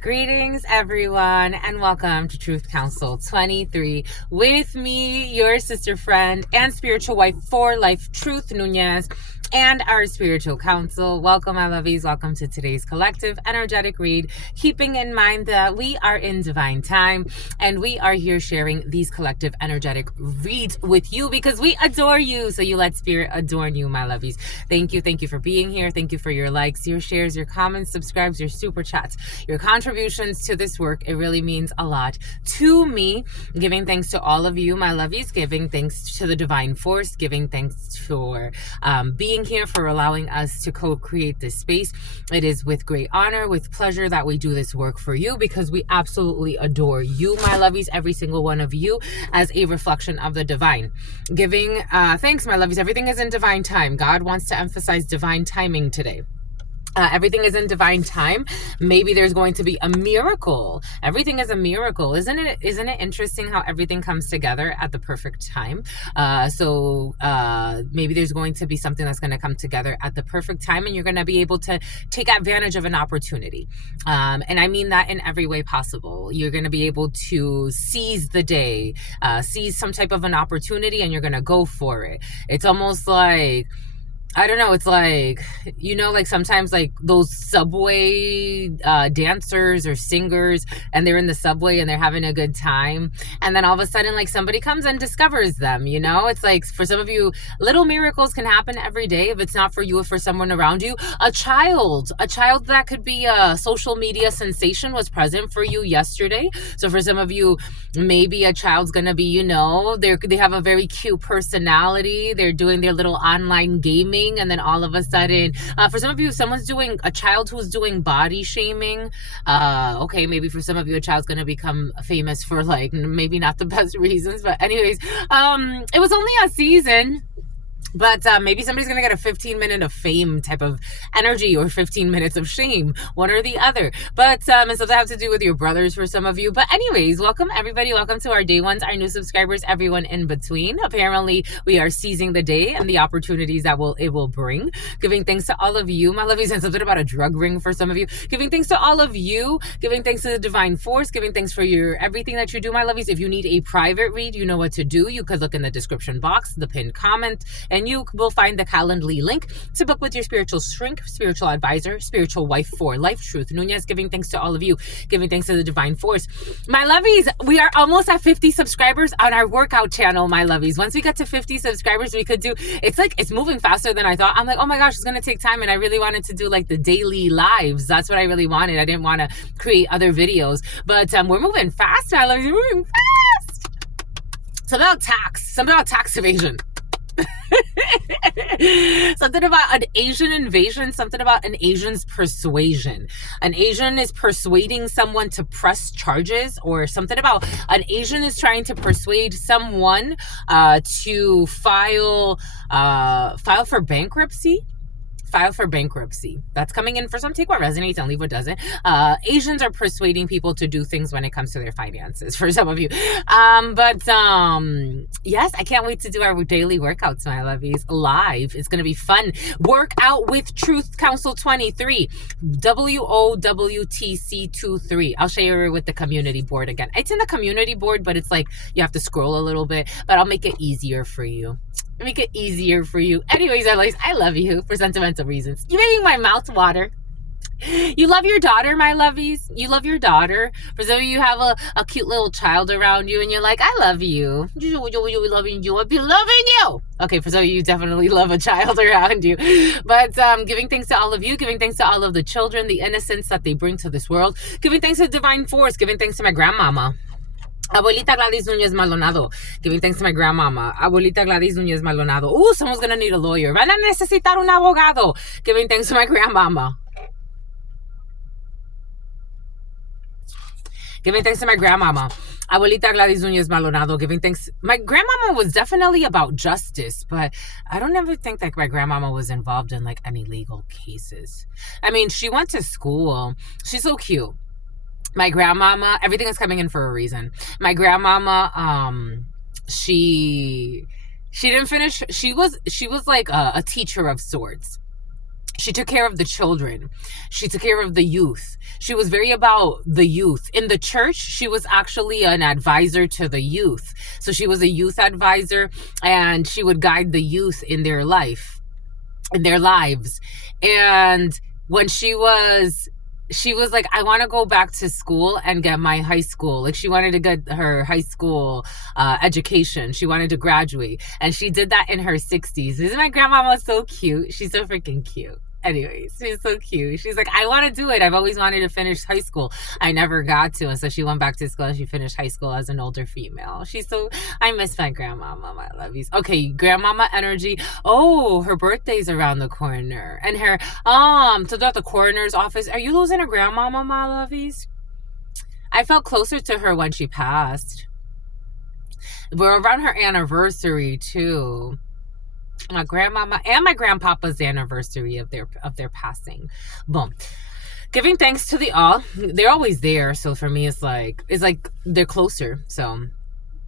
Greetings, everyone, and welcome to Truth Council 23 with me, your sister friend and spiritual wife for life, Truth Nunez, and our spiritual council. Welcome, my lovies. Welcome to today's collective energetic read, keeping in mind that we are in divine time and we are here sharing these collective energetic reads with you because we adore you. So you let spirit adorn you, my lovies. Thank you. Thank you for being here. Thank you for your likes, your shares, your comments, subscribes, your super chats, your contributions to this work. It really means a lot to me. Giving thanks to all of you, my lovies, giving thanks to the divine force, giving thanks for being here, for allowing us to co-create this space. It is with great honor, with pleasure that we do this work for you because we absolutely adore you, my lovies, every single one of you as a reflection of the divine. Giving thanks, my lovies. Everything is in divine time. God wants to emphasize divine timing today. Everything is in divine time. Maybe there's going to be a miracle. Everything is a miracle. Isn't it interesting how everything comes together at the perfect time? So maybe there's going to be something that's going to come together at the perfect time and you're going to be able to take advantage of an opportunity. And I mean that in every way possible. You're going to be able to seize the day, seize some type of an opportunity, and you're going to go for it. It's almost like, I don't know, it's like, like sometimes like those subway dancers or singers, and they're in the subway and they're having a good time. And then all of a sudden, like somebody comes and discovers them, It's like, for some of you, little miracles can happen every day. If it's not for you, if for someone around you, a child that could be a social media sensation was present for you yesterday. So for some of you, maybe a child's going to be, they have a very cute personality. They're doing their little online gaming. And then all of a sudden, for some of you, a child who's doing body shaming. Okay, maybe for some of you, a child's going to become famous for like, maybe not the best reasons. But anyways, it was only a season. But maybe somebody's going to get a 15-minute of fame type of energy or 15 minutes of shame, one or the other. But it's something have to do with your brothers for some of you. But anyways, welcome everybody. Welcome to our day ones, our new subscribers, everyone in between. Apparently, we are seizing the day and the opportunities that it will bring. Giving thanks to all of you, my lovies, and something about a drug ring for some of you. Giving thanks to all of you. Giving thanks to the divine force. Giving thanks for everything that you do, my lovies. If you need a private read, you know what to do. You could look in the description box, the pinned comment, and you will find the Calendly link to book with your spiritual shrink, spiritual advisor, spiritual wife for life, Truth Nunez. Giving thanks to all of you, giving thanks to the divine force. My lovies, we are almost at 50 subscribers on our workout channel, my lovies. Once we get to 50 subscribers, we could do, it's moving faster than I thought. I'm like, oh my gosh, it's going to take time. And I really wanted to do like the daily lives. That's what I really wanted. I didn't want to create other videos, but we're moving fast, my lovies. We're moving fast. Something about tax evasion. Something about an Asian invasion, something about an Asian's persuasion. An Asian is persuading someone to press charges, or something about an Asian is trying to persuade someone to file for bankruptcy. File for bankruptcy. That's coming in for some. Take what resonates and leave what doesn't. Asians are persuading people to do things when it comes to their finances for some of you. Yes, I can't wait to do our daily workouts, my lovies, live. It's going to be fun. Workout with Truth Council 23. WOWTC23. I'll share it with the community board again. It's in the community board, but it's like you have to scroll a little bit, but I'll make it easier for you. Make it easier for you. Anyways, I love you for sentimental reasons. You're making my mouth water. You love your daughter, my lovies. You love your daughter. For some of you have a cute little child around you and you're like, I love you. You loving you. I'll be loving you. Okay, for some of you definitely love a child around you. But giving thanks to all of you, giving thanks to all of the children, the innocence that they bring to this world, giving thanks to divine force, giving thanks to my grandmama. Abuelita Gladys Nunez Maldonado. Giving thanks to my grandmama. Abuelita Gladys Nunez Maldonado. Ooh, someone's gonna need a lawyer. Van a necesitar un abogado. Giving thanks to my grandmama. Giving thanks to my grandmama. Abuelita Gladys Nunez Maldonado. Giving thanks. My grandmama was definitely about justice, but I don't ever think that my grandmama was involved in like any legal cases. I mean, she went to school. She's so cute. My grandmama, everything is coming in for a reason. My grandmama, she didn't finish. She was like a teacher of sorts. She took care of the children. She took care of the youth. She was very about the youth. In the church, she was actually an advisor to the youth. So she was a youth advisor, and she would guide the youth in their life, in their lives. And when she was like, I want to go back to school and get my high school. Like, she wanted to get her high school education. She wanted to graduate. And she did that in her 60s. Isn't my grandmama so cute? She's so freaking cute. Anyways, she's so cute. She's like, I want to do it. I've always wanted to finish high school. I never got to. And so she went back to school and she finished high school as an older female. I miss my grandmama, my lovies. Okay, grandmama energy. Oh, her birthday's around the corner. And her, to the coroner's office. Are you losing a grandmama, my lovies? I felt closer to her when she passed. We're around her anniversary too. My grandmama and my grandpapa's anniversary of their passing. Boom. Giving thanks to the all. They're always there. So for me, it's like they're closer. So,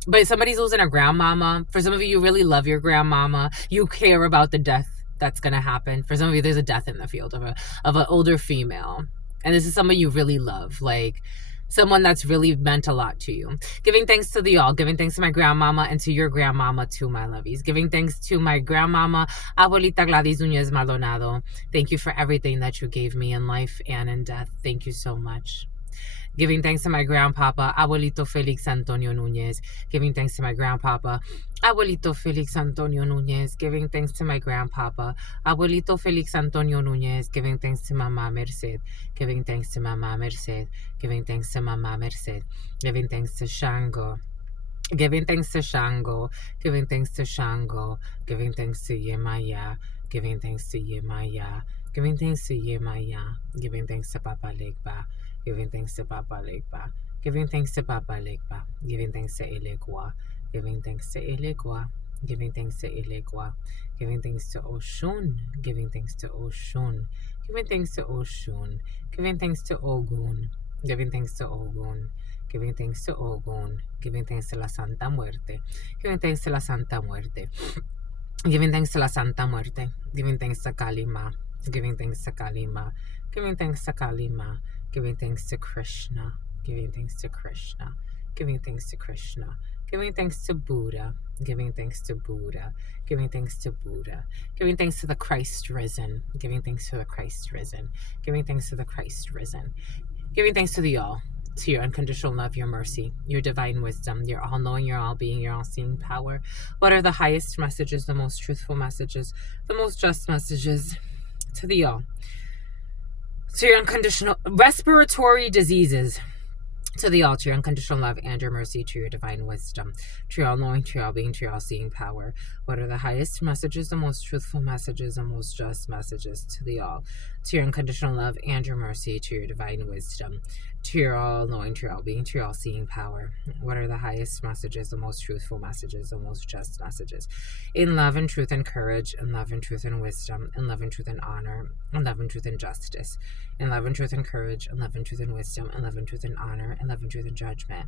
but somebody's losing a grandmama. For some of you really love your grandmama. You care about the death that's gonna happen. For some of you, there's a death in the field of an older female, and this is someone you really love. Like, someone that's really meant a lot to you. Giving thanks to the all. Giving thanks to my grandmama and to your grandmama too, my lovies. Giving thanks to my grandmama, Abuelita Gladys Nunez Maldonado. Thank you for everything that you gave me in life and in death. Thank you so much. Giving thanks to my grandpapa, Abuelito Felix Antonio Nunez. Giving thanks to my grandpapa, Abuelito Felix Antonio Nunez. Giving thanks to my grandpapa, Abuelito Felix Antonio Nunez. Giving thanks to Mama Merced. Giving thanks to Mama Merced. Giving thanks to Mama Merced. Giving thanks to Shango. Giving thanks to Shango. Giving thanks to Shango. Giving thanks to Yemaya. Giving thanks to Yemaya. Giving thanks to Yemaya. Giving thanks to Papa Legba. Giving thanks to Papa Legba. Giving thanks to Papa Legba. Giving thanks to Elegua. Giving thanks to Elegua. Giving thanks to Elegua. Giving thanks to Oshun. Giving thanks to Oshun. Giving thanks to Oshun. Giving thanks to Ogun. Giving thanks to Ogun. Giving thanks to Ogun. Giving thanks to la Santa Muerte. Giving thanks to la Santa Muerte. Giving thanks to la Santa Muerte. Giving thanks to Kalima. Giving thanks to Kalima. Giving thanks to Kalima. Giving thanks to Krishna. Giving thanks to Krishna. Giving thanks to Krishna. Giving thanks to Buddha. Giving thanks to Buddha. Giving thanks to Buddha. Giving thanks to the Christ risen. Giving thanks to the Christ risen. Giving thanks to the Christ risen. Giving thanks to the all. To your unconditional love, your mercy, your divine wisdom, your all-knowing, your all-being, your all-seeing power. What are the highest messages, the most truthful messages, the most just messages? To the all. To your unconditional respiratory diseases. To the all, to your unconditional love and your mercy, to your divine wisdom, to your all-knowing, to your all-being, to your all-seeing power. What are the highest messages, the most truthful messages, the most just messages? To the all, to your unconditional love and your mercy, to your divine wisdom, to your all-knowing, to your all-being, to your all-seeing power. What are the highest messages, the most truthful messages, the most just messages? In love and truth and courage, in love and truth and wisdom, in love and truth and honor, in love and truth and justice, in love and truth and courage, in love and truth and wisdom, in love and truth and honor, in love and truth and judgment,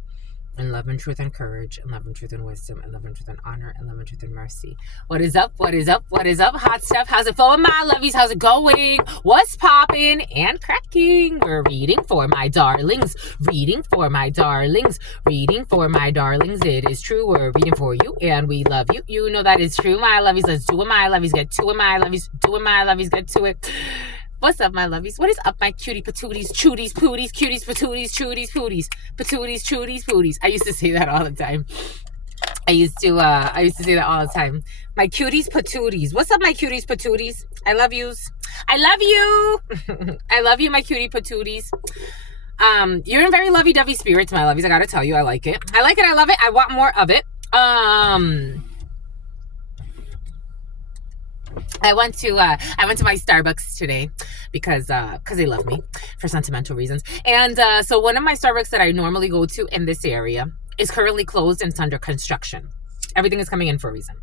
in love and truth and courage, in love and truth and wisdom, in love and truth and honor, in love and truth and mercy. What is up? What is up? What is up? Hot stuff. How's it flowing, my lovies? How's it going? What's popping and cracking? We're reading for my darlings. Reading for my darlings. Reading for my darlings. It is true. We're reading for you and we love you. You know that is true, my lovies. Let's do it, my lovies. Get to it, my lovies. Do it, my lovies. Get to it. What's up, my lovies? What is up, my cutie patooties, chooties, pooties, cuties, patooties, chooties, pooties, patooties, chooties, pooties? I used to say that all the time. I used to say that all the time. My cuties patooties. What's up, my cuties patooties? I love yous. I love you. I love you, my cutie patooties. You're in very lovey-dovey spirits, my lovies. I gotta tell you, I like it. I like it. I love it. I want more of it. I went to my Starbucks today because they love me for sentimental reasons. And so one of my Starbucks that I normally go to in this area is currently closed and it's under construction. Everything is coming in for a reason.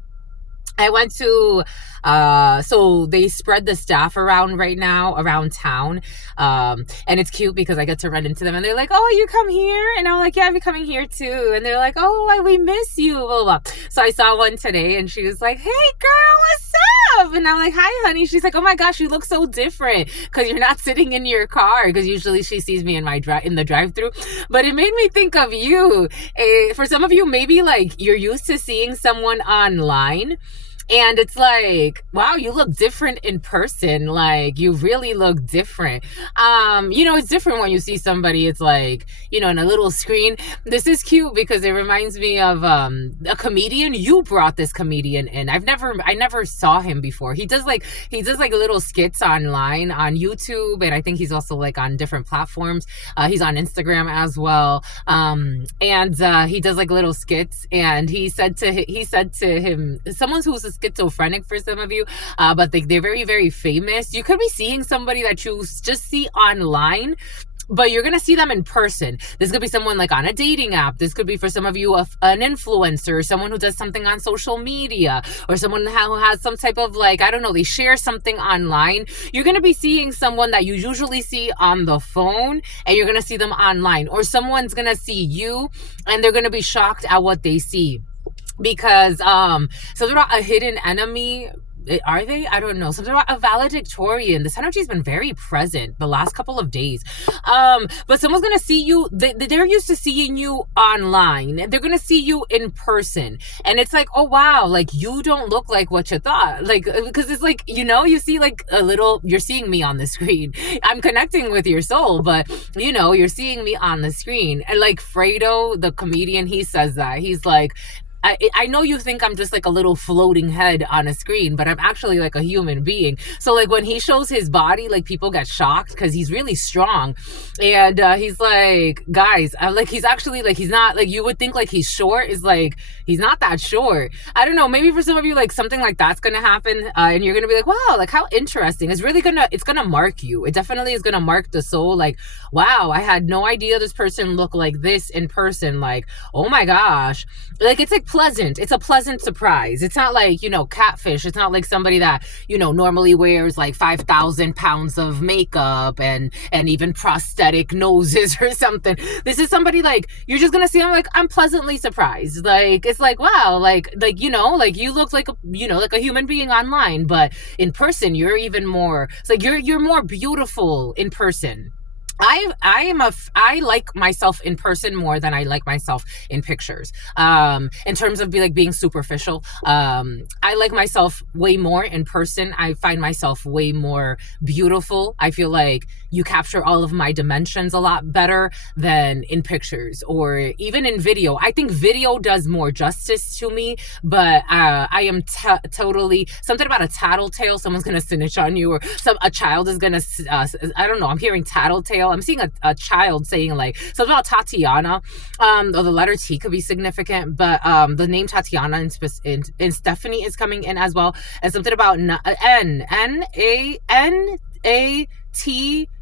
I went to, so they spread the staff around right now, around town. And it's cute because I get to run into them and they're like, oh, you come here? And I'm like, yeah, I'm coming here too. And they're like, oh, we miss you, blah, blah. So I saw one today and she was like, hey girl, what's up? And I'm like, hi, honey. She's like, oh my gosh, you look so different because you're not sitting in your car, because usually she sees me in the drive-thru. But it made me think of you. For some of you, maybe like you're used to seeing someone online, and it's like, wow, you look different in person. Like, you really look different. It's different when you see somebody. It's like, in a little screen. This is cute because it reminds me of a comedian. You brought this comedian in. I never saw him before. He does like little skits online on YouTube, and I think he's also like on different platforms. He's on Instagram as well. And he does like little skits. And he said to him, someone who's a schizophrenic for some of you, but they're very, very famous. You could be seeing somebody that you just see online, but you're going to see them in person. This could be someone like on a dating app. This could be for some of you an influencer, someone who does something on social media, or someone who has some type of like, I don't know, they share something online. You're going to be seeing someone that you usually see on the phone, and you're going to see them online. Or someone's going to see you and they're going to be shocked at what they see. Because something about a hidden enemy, are they? I don't know. Something about a valedictorian. This energy has been very present the last couple of days. But someone's gonna see you. They're used to seeing you online. They're gonna see you in person, and it's like, oh wow, like you don't look like what you thought. Like, because it's like, you see like a little. You're seeing me on the screen. I'm connecting with your soul, but you're seeing me on the screen. And like Fredo, the comedian, he says that he's like, I know you think I'm just like a little floating head on a screen, but I'm actually like a human being. So like when he shows his body, like people get shocked because he's really strong. And he's like, guys, I'm like, he's actually like, he's not like, you would think like he's short, is like, he's not that short. I don't know. Maybe for some of you, like something like that's going to happen. And you're going to be like, wow, like how interesting. It's going to mark you. It definitely is going to mark the soul. Like, wow, I had no idea this person looked like this in person. Like, oh my gosh. Like, it's like pleasant. It's a pleasant surprise. It's not like, catfish. It's not like somebody that, normally wears like 5,000 pounds of makeup and even prosthetic noses or something. This is somebody like, you're just going to see them like, I'm pleasantly surprised. Like, it's like, wow, like, you look like, like a human being online, but in person, you're even more, it's like, you're more beautiful in person. I like myself in person more than I like myself in pictures. In terms of being superficial, I like myself way more in person. I find myself way more beautiful. I feel like you capture all of my dimensions a lot better than in pictures or even in video. I think video does more justice to me, but I am totally, something about a tattletale. Someone's gonna snitch on you, or a child is gonna, I don't know. I'm hearing tattletale. I'm seeing a child saying like something about Tatiana, or the letter T could be significant, but the name Tatiana and Stephanie is coming in as well, and something about N-A-N-A-T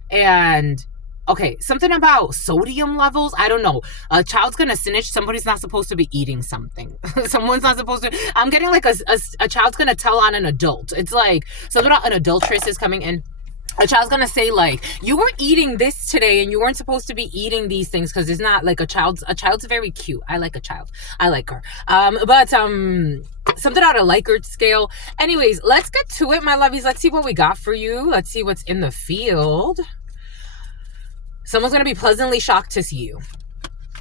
and okay, something about sodium levels. I don't know. A child's gonna snitch. Somebody's not supposed to be eating something. Someone's not supposed to. I'm getting like a child's gonna tell on an adult. It's like something about an adulteress is coming in. A child's gonna say like, you were eating this today and you weren't supposed to be eating these things, because it's not like a child's very cute. I like a child. I like her. But something on a Likert scale. Anyways, let's get to it, my lovies. Let's see what we got for you. Let's see what's in the field. Someone's gonna be pleasantly shocked to see you.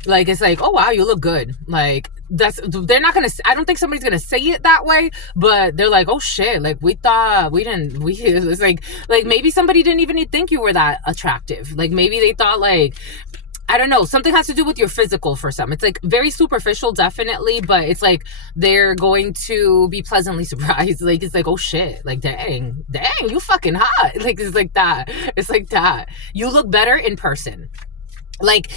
Like, it's like, oh wow, you look good. Like, they're not gonna, I don't think somebody's gonna say it that way, but they're like, oh shit, like it's like maybe somebody didn't even think you were that attractive. Like maybe they thought like, I don't know, something has to do with your physical for some. It's like very superficial, definitely, but it's like they're going to be pleasantly surprised. Like, it's like, oh shit, like dang, you fucking hot. Like, it's like that. It's like that. You look better in person. Like,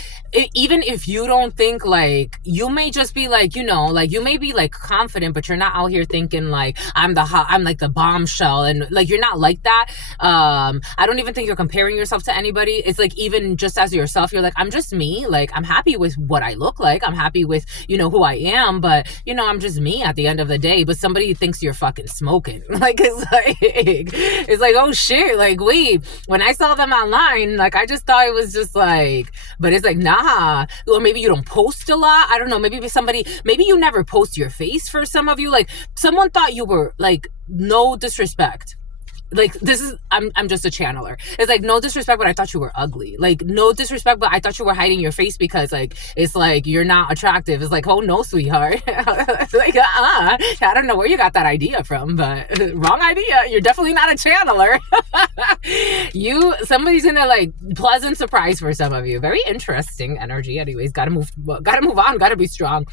even if you don't think, like, you may just be like, like you may be like confident, but you're not out here thinking like I'm like the bombshell, and like you're not like that. I don't even think you're comparing yourself to anybody. It's like, even just as yourself, you're like, I'm just me. Like, I'm happy with what I look like. I'm happy with who I am, but I'm just me at the end of the day. But somebody thinks you're fucking smoking. Like, it's like, oh shit, like wait, when I saw them online, like I just thought it was just like But it's like, nah. Or maybe you don't post a lot. I don't know. Maybe maybe you never post your face for some of you. Like someone thought you were like, no disrespect. Like this is I'm just a channeler. It's like, no disrespect, but I thought you were ugly. Like no disrespect, but I thought you were hiding your face because like it's like you're not attractive. It's like, oh no, sweetheart. Like I don't know where you got that idea from, but wrong idea. You're definitely not a channeler. Somebody's gonna like pleasant surprise for some of you. Very interesting energy. Anyways, gotta move on, gotta be strong.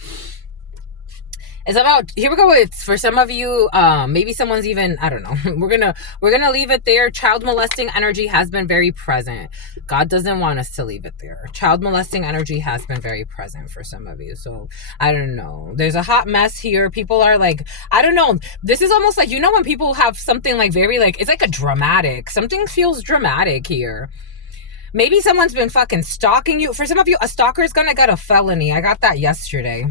It's about, here we go. It's for some of you, maybe someone's even, I don't know. We're gonna leave it there. Child molesting energy has been very present. God doesn't want us to leave it there. Child molesting energy has been very present for some of you. So I don't know. There's a hot mess here. People are like, I don't know. This is almost like, you know, when people have something like very like, it's like a dramatic, something feels dramatic here. Maybe someone's been fucking stalking you. For some of you, a stalker is gonna get a felony. I got that yesterday.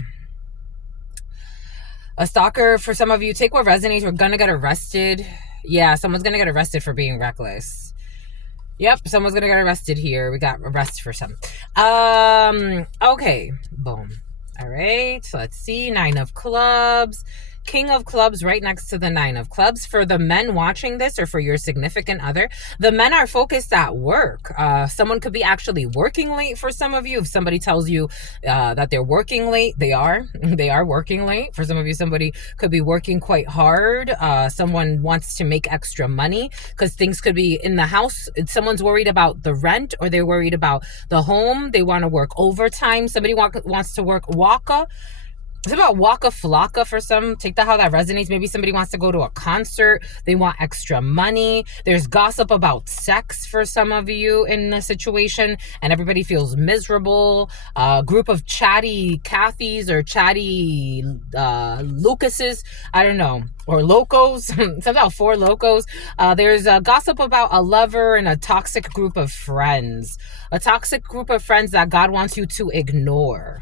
A stalker, for some of you, take what resonates. We're gonna get arrested. Yeah, someone's gonna get arrested for being reckless. Yep, someone's gonna get arrested here. We got arrested for some. Okay, boom. All right, so let's see. 9 of clubs. King of clubs right next to the 9 of clubs. For the men watching this, or for your significant other, the men are focused at work. Someone could be actually working late for some of you. If somebody tells you that they're working late, they are working late. For some of you, somebody could be working quite hard. Someone wants to make extra money because things could be in the house. Someone's worried about the rent, or they're worried about the home. They want to work overtime. Somebody wants to work waka. It's about waka flocka for some. Take that how that resonates. Maybe somebody wants to go to a concert. They want extra money. There's gossip about sex for some of you in the situation, and everybody feels miserable. A group of chatty Cathys or chatty Lucases, I don't know, or locos. It's about 4 locos. There's a gossip about a lover and a toxic group of friends. A toxic group of friends that God wants you to ignore,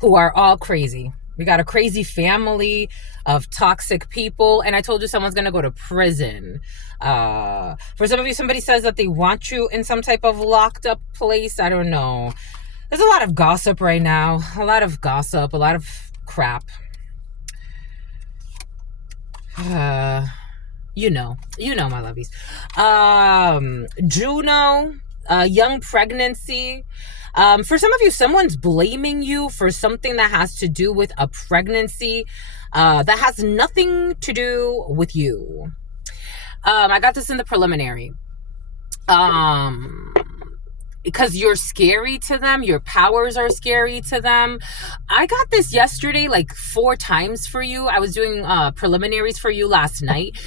who are all crazy. We got a crazy family of toxic people. And I told you someone's going to go to prison. For some of you, somebody says that they want you in some type of locked up place. I don't know. There's a lot of gossip right now. A lot of gossip. A lot of crap. You know, my lovies. Juno, young pregnancy. For some of you, someone's blaming you for something that has to do with a pregnancy that has nothing to do with you. I got this in the preliminary. Because you're scary to them, your powers are scary to them. I got this yesterday like 4 times for you. I was doing preliminaries for you last night.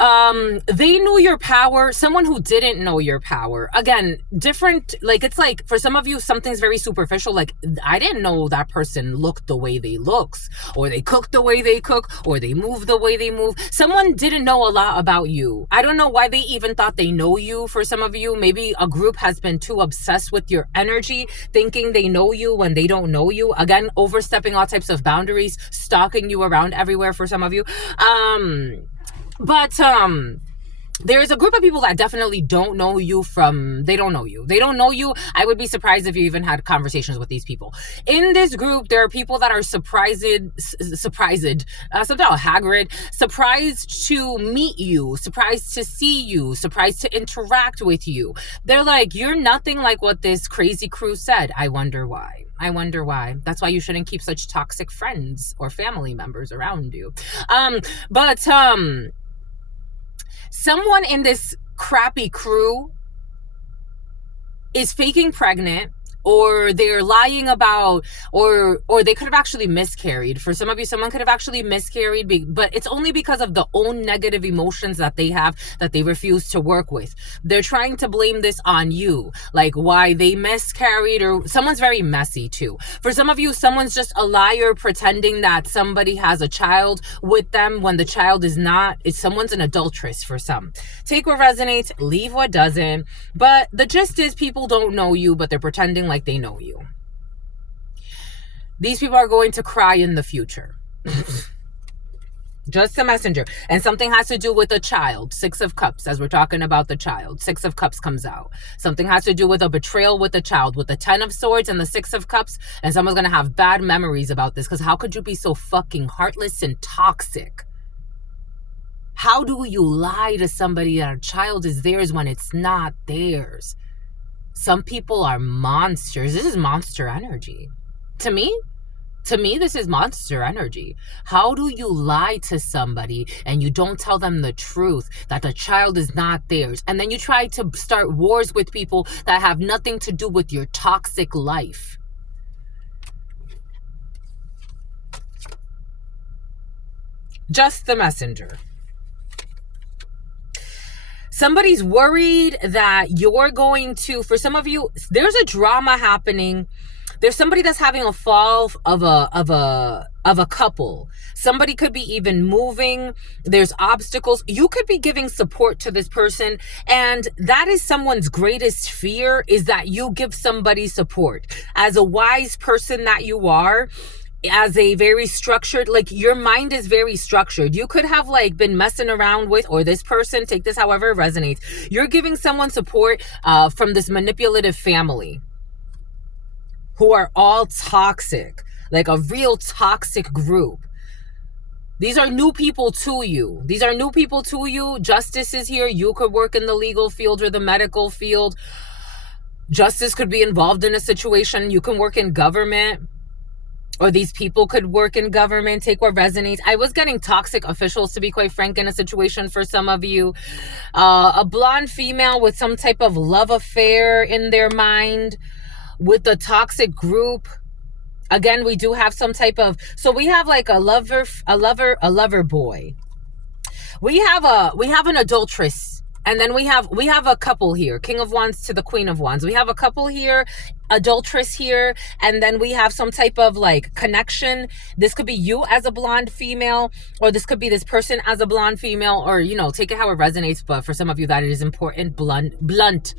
They knew your power. Someone who didn't know your power. Again, different, like, it's like, for some of you, something's very superficial. Like, I didn't know that person looked the way they looks, or they cook the way they cook, or they move the way they move. Someone didn't know a lot about you. I don't know why they even thought they know you. For some of you, maybe a group has been too obsessed with your energy, thinking they know you when they don't know you. Again, overstepping all types of boundaries, stalking you around everywhere for some of you. But there's a group of people that definitely don't know you they don't know you. I would be surprised if you even had conversations with these people. In this group, there are people that are surprised, something about Hagrid, surprised to meet you, surprised to see you, surprised to interact with you. They're like, you're nothing like what this crazy crew said. I wonder why. That's why you shouldn't keep such toxic friends or family members around you. Someone in this crappy crew is faking pregnant, or they're lying about, or they could have actually miscarried. For some of you, someone could have actually miscarried, but it's only because of the own negative emotions that they have that they refuse to work with. They're trying to blame this on you, like why they miscarried, or someone's very messy too. For some of you, someone's just a liar pretending that somebody has a child with them when the child is not. Someone's an adulteress for some. Take what resonates, leave what doesn't. But the gist is, people don't know you, but they're pretending like they know you. These people are going to cry in the future. Just a messenger. And something has to do with a child. 6 of Cups, as we're talking about the child. 6 of Cups comes out. Something has to do with a betrayal with a child, with the 10 of Swords and the 6 of Cups. And someone's going to have bad memories about this, because how could you be so fucking heartless and toxic? How do you lie to somebody that a child is theirs when it's not theirs? Some people are monsters. This is monster energy. To me, this is monster energy. How do you lie to somebody and you don't tell them the truth that the child is not theirs? And then you try to start wars with people that have nothing to do with your toxic life. Just the messenger. Somebody's worried that you're going to, for some of you, there's a drama happening. There's somebody that's having a fall of a couple. Somebody could be even moving. There's obstacles. You could be giving support to this person, and that is someone's greatest fear, is that you give somebody support. As a wise person that you are, as a very structured, like, your mind is very structured. You could have like been messing around with, or this person, take this however it resonates, you're giving someone support from this manipulative family who are all toxic, like a real toxic group. These are new people to you. Justice is here. You could work in the legal field or the medical field. Justice could be involved in a situation. You can work in government, or these people could work in government. Take what resonates. I was getting toxic officials, to be quite frank, in a situation for some of you. A blonde female with some type of love affair in their mind with the toxic group. Again, we do have some type of, so we have like a lover boy. We have an adulteress. And then we have a couple here, King of Wands to the Queen of Wands. We have a couple here, adulteress here, and then we have some type of like connection. This could be you as a blonde female, or this could be this person as a blonde female, or, you know, take it how it resonates. But for some of you, that is important. Blunt,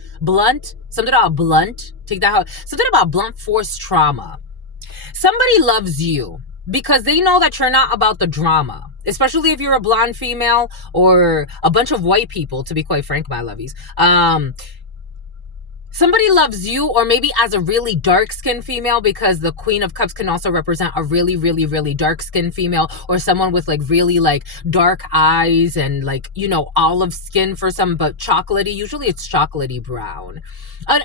something about blunt. Take that how, something about blunt force trauma. Somebody loves you because they know that you're not about the drama. Especially if you're a blonde female or a bunch of white people, to be quite frank, my lovies. Somebody loves you, or maybe as a really dark-skinned female, because the Queen of Cups can also represent a really, really, really dark-skinned female, or someone with like really like dark eyes and like, you know, olive skin for some, but chocolatey. Usually it's chocolatey brown.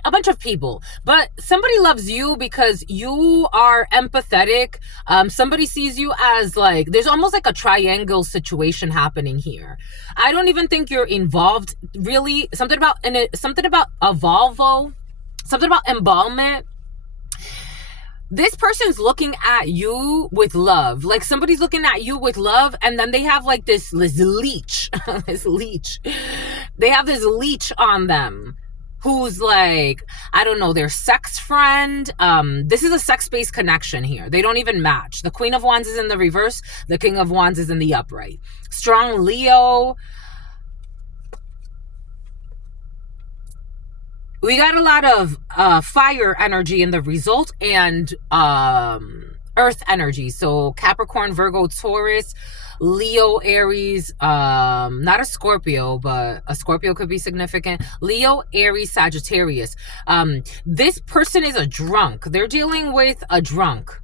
A bunch of people, but somebody loves you because you are empathetic. Somebody sees you as like, there's almost like a triangle situation happening here. I don't even think you're involved really. Something about a Volvo, something about embalmment. This person's looking at you with love. Like, somebody's looking at you with love, and then they have like this leech. They have this leech on them, who's like, I don't know, their sex friend. This is a sex-based connection here. They don't even match. The Queen of Wands is in the reverse. The King of Wands is in the upright. Strong Leo. We got a lot of fire energy in the result, and earth energy. So Capricorn, Virgo, Taurus, Leo, Aries, not a Scorpio, but a Scorpio could be significant. Leo, Aries, Sagittarius. This person is a drunk. They're dealing with a drunk.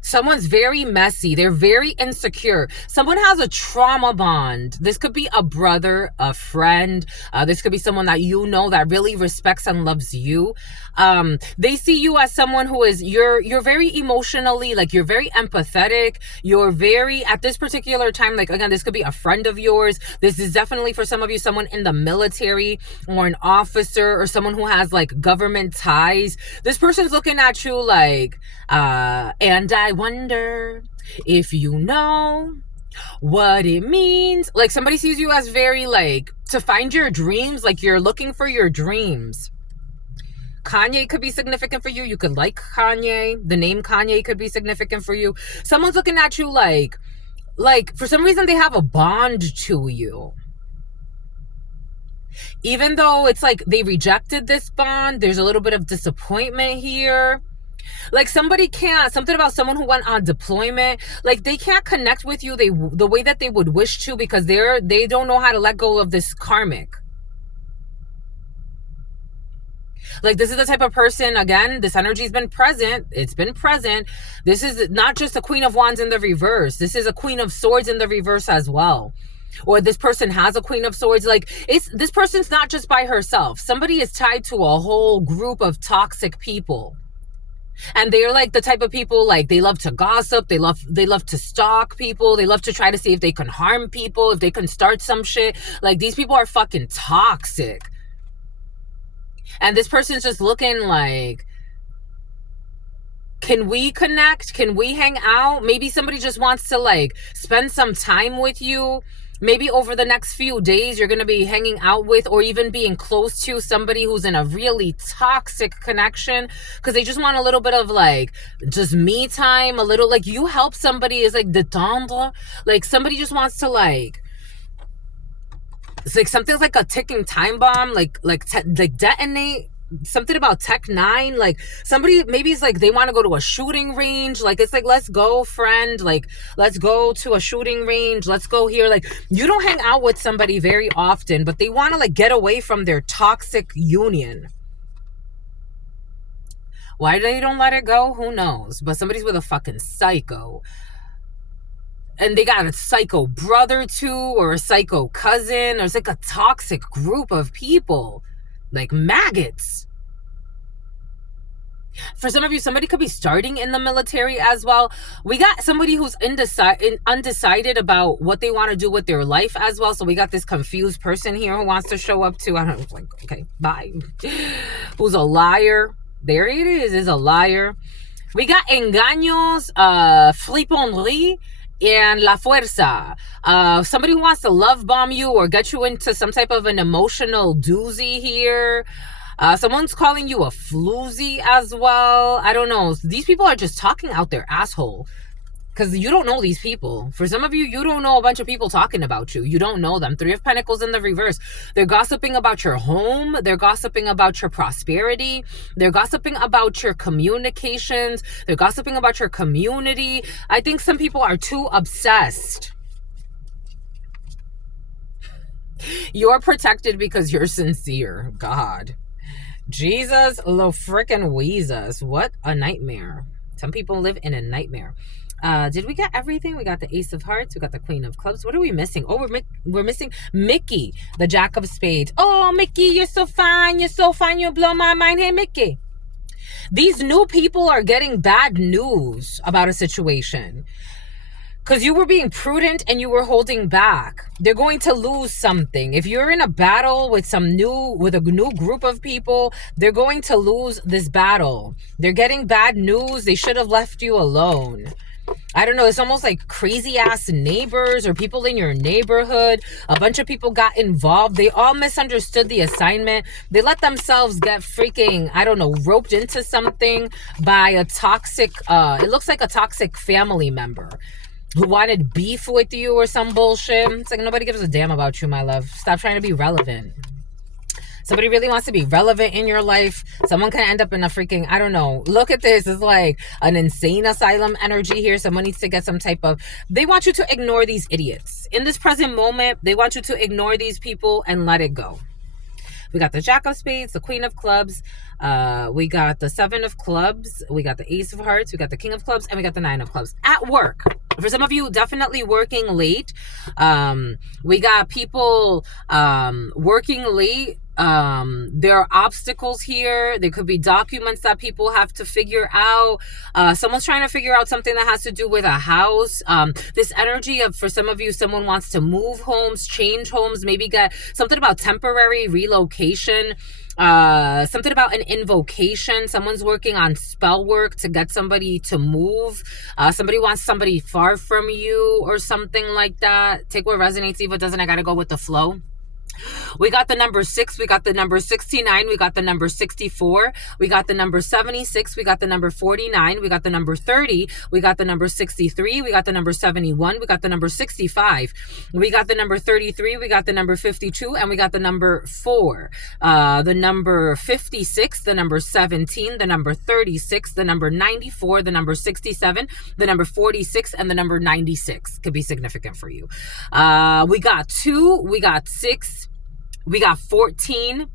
Someone's very messy. They're very insecure. Someone has a trauma bond. This could be a brother, a friend. This could be someone that you know that really respects and loves you. They see you as someone who is, you're very emotionally, like, you're very empathetic. You're very, at this particular time, like, again, this could be a friend of yours. This is definitely for some of you, someone in the military or an officer or someone who has like government ties. This person's looking at you like, and I wonder if you know what it means. Like, somebody sees you as very like, to find your dreams, like you're looking for your dreams. Kanye could be significant for you. You could like Kanye. The name Kanye could be significant for you. Someone's looking at you like for some reason they have a bond to you. Even though it's like they rejected this bond, there's a little bit of disappointment here. Like somebody can't, something about someone who went on deployment, like they can't connect with you the way that they would wish to, because they don't know how to let go of this karmic. Like this is the type of person, again, this energy's been present. It's been present. This is not just a Queen of Wands in the reverse. This is a Queen of Swords in the reverse as well. Or this person has a Queen of Swords. Like this person's not just by herself. Somebody is tied to a whole group of toxic people. And they're like the type of people, like they love to gossip, they love to stalk people, they love to try to see if they can harm people, if they can start some shit. Like these people are fucking toxic. And this person's just looking like, can we connect? Can we hang out? Maybe somebody just wants to like spend some time with you. Maybe over the next few days, you're going to be hanging out with or even being close to somebody who's in a really toxic connection because they just want a little bit of like just me time, a little like you help somebody is like détendre. Like somebody just wants to like, it's like something's like a ticking time bomb, like detonate. Something about Tech 9, like somebody maybe it's like they want to go to a shooting range, like it's like, let's go friend, like let's go to a shooting range, let's go here. Like you don't hang out with somebody very often, but they want to like get away from their toxic union. Why they don't let it go, who knows? But somebody's with a fucking psycho, and they got a psycho brother too, or a psycho cousin, or it's like a toxic group of people, like maggots. For some of you, somebody could be starting in the military as well. We got somebody who's undecided about what they want to do with their life as well. So we got this confused person here who wants to show up to, I don't know, like, okay, bye. Who's a liar. There it is a liar. We got engaños, friponnerie, and la fuerza. Somebody who wants to love bomb you or get you into some type of an emotional doozy here. Someone's calling you a floozy as well. I don't know. These people are just talking out their asshole because you don't know these people. For some of you, you don't know a bunch of people talking about you. You don't know them. 3 of Pentacles in the reverse. They're gossiping about your home. They're gossiping about your prosperity. They're gossiping about your communications. They're gossiping about your community. I think some people are too obsessed. You're protected because you're sincere. God. Jesus, lo frickin' Weezus. What a nightmare. Some people live in a nightmare. Did we get everything? We got the Ace of Hearts. We got the Queen of Clubs. What are we missing? Oh, we're missing Mickey, the Jack of Spades. Oh, Mickey, you're so fine. You're so fine. You blow my mind. Hey, Mickey. These new people are getting bad news about a situation. Because you were being prudent and you were holding back. They're going to lose something. If you're in a battle with a new group of people, they're going to lose this battle. They're getting bad news. They should have left you alone. I don't know. It's almost like crazy ass neighbors or people in your neighborhood. A bunch of people got involved. They all misunderstood the assignment. They let themselves get freaking, I don't know, roped into something by a toxic, it looks like a toxic family member who wanted beef with you or some bullshit. It's like nobody gives a damn about you, my love. Stop trying to be relevant. Somebody really wants to be relevant in your life. Someone can end up in a freaking, I don't know. Look at this. It's like an insane asylum energy here. Someone needs to get some type of, they want you to ignore these idiots. In this present moment, they want you to ignore these people and let it go. We got the Jack of Spades, the Queen of Clubs. We got the 7 of Clubs. We got the Ace of Hearts. We got the King of Clubs. And we got the 9 of Clubs. At work. For some of you, definitely working late. We got people working late. There are obstacles here. There could be documents that people have to figure out. Someone's trying to figure out something that has to do with a house. This energy of, for some of you, someone wants to move homes, change homes, maybe get something about temporary relocation. Something about an invocation. Someone's working on spell work to get somebody to move. Somebody wants somebody far from you or something like that. Take what resonates, Eva doesn't. I gotta go with the flow. We got the number 6, we got the number 69, we got the number 64, we got the number 76, we got the number 49, we got the number 30, we got the number 63, we got the number 71, we got the number 65, we got the number 33, we got the number 52, and we got the number 4. The number 56, the number 17, the number 36, the number 94, the number 67, the number 46, and the number 96 could be significant for you. We got 2, we got 6, we got 14,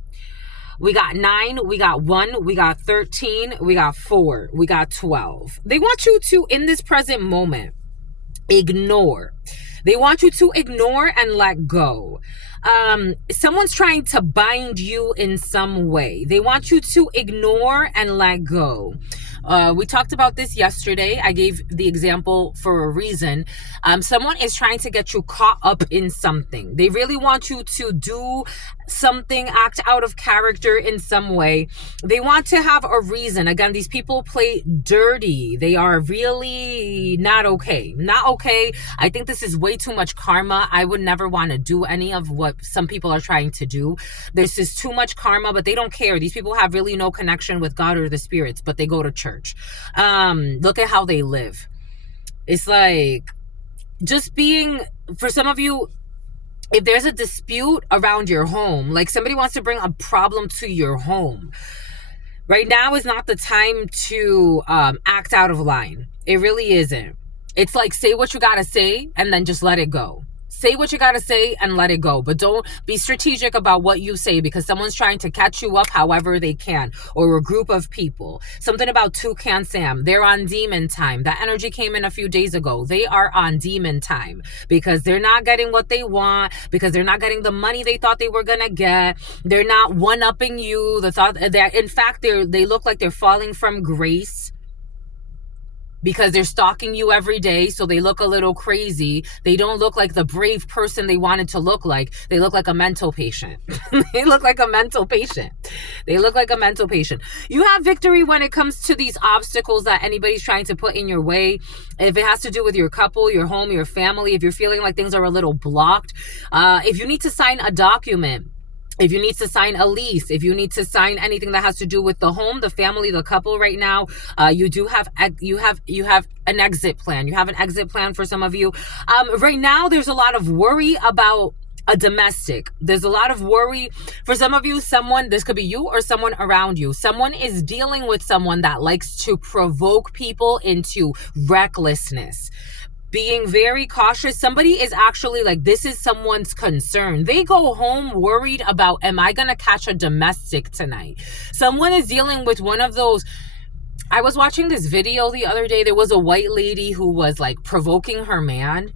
we got 9, we got 1, we got 13, we got 4, we got 12. They want you to, in this present moment, ignore. They want you to ignore and let go. Someone's trying to bind you in some way. They want you to ignore and let go. We talked about this yesterday. I gave the example for a reason. Someone is trying to get you caught up in something. They really want you to do something, act out of character in some way. They want to have a reason. Again, these people play dirty. They are really not okay. Not okay. I think this is way too much karma. I would never want to do any of what some people are trying to do. This is too much karma, but they don't care. These people have really no connection with God or the spirits, but they go to church. Look at how they live. It's like just being, for some of you, if there's a dispute around your home, like somebody wants to bring a problem to your home, right now is not the time to act out of line. It really isn't. It's like, say what you gotta say and then just let it go. Say what you gotta say and let it go. But don't be strategic about what you say, because someone's trying to catch you up however they can, or a group of people. Something about Toucan Sam. They're on demon time. That energy came in a few days ago. They are on demon time because they're not getting what they want, because they're not getting the money they thought they were gonna get. They're not one-upping you. The thought that, in fact, they look like they're falling from grace, because they're stalking you every day, so they look a little crazy. They don't look like the brave person they wanted to look like. They look like a mental patient. They look like a mental patient. They look like a mental patient. You have victory when it comes to these obstacles that anybody's trying to put in your way. If it has to do with your couple, your home, your family, if you're feeling like things are a little blocked, if you need to sign a document, if you need to sign a lease, if you need to sign anything that has to do with the home, the family, the couple right now, you have an exit plan. You have an exit plan for some of you. Right now, there's a lot of worry about a domestic. There's a lot of worry for some of you. Someone, this could be you or someone around you. Someone is dealing with someone that likes to provoke people into recklessness. Being very cautious. Somebody is actually like, this is someone's concern. They go home worried about, am I going to catch a domestic tonight? Someone is dealing with one of those. I was watching this video the other day. There was a white lady who was like provoking her man.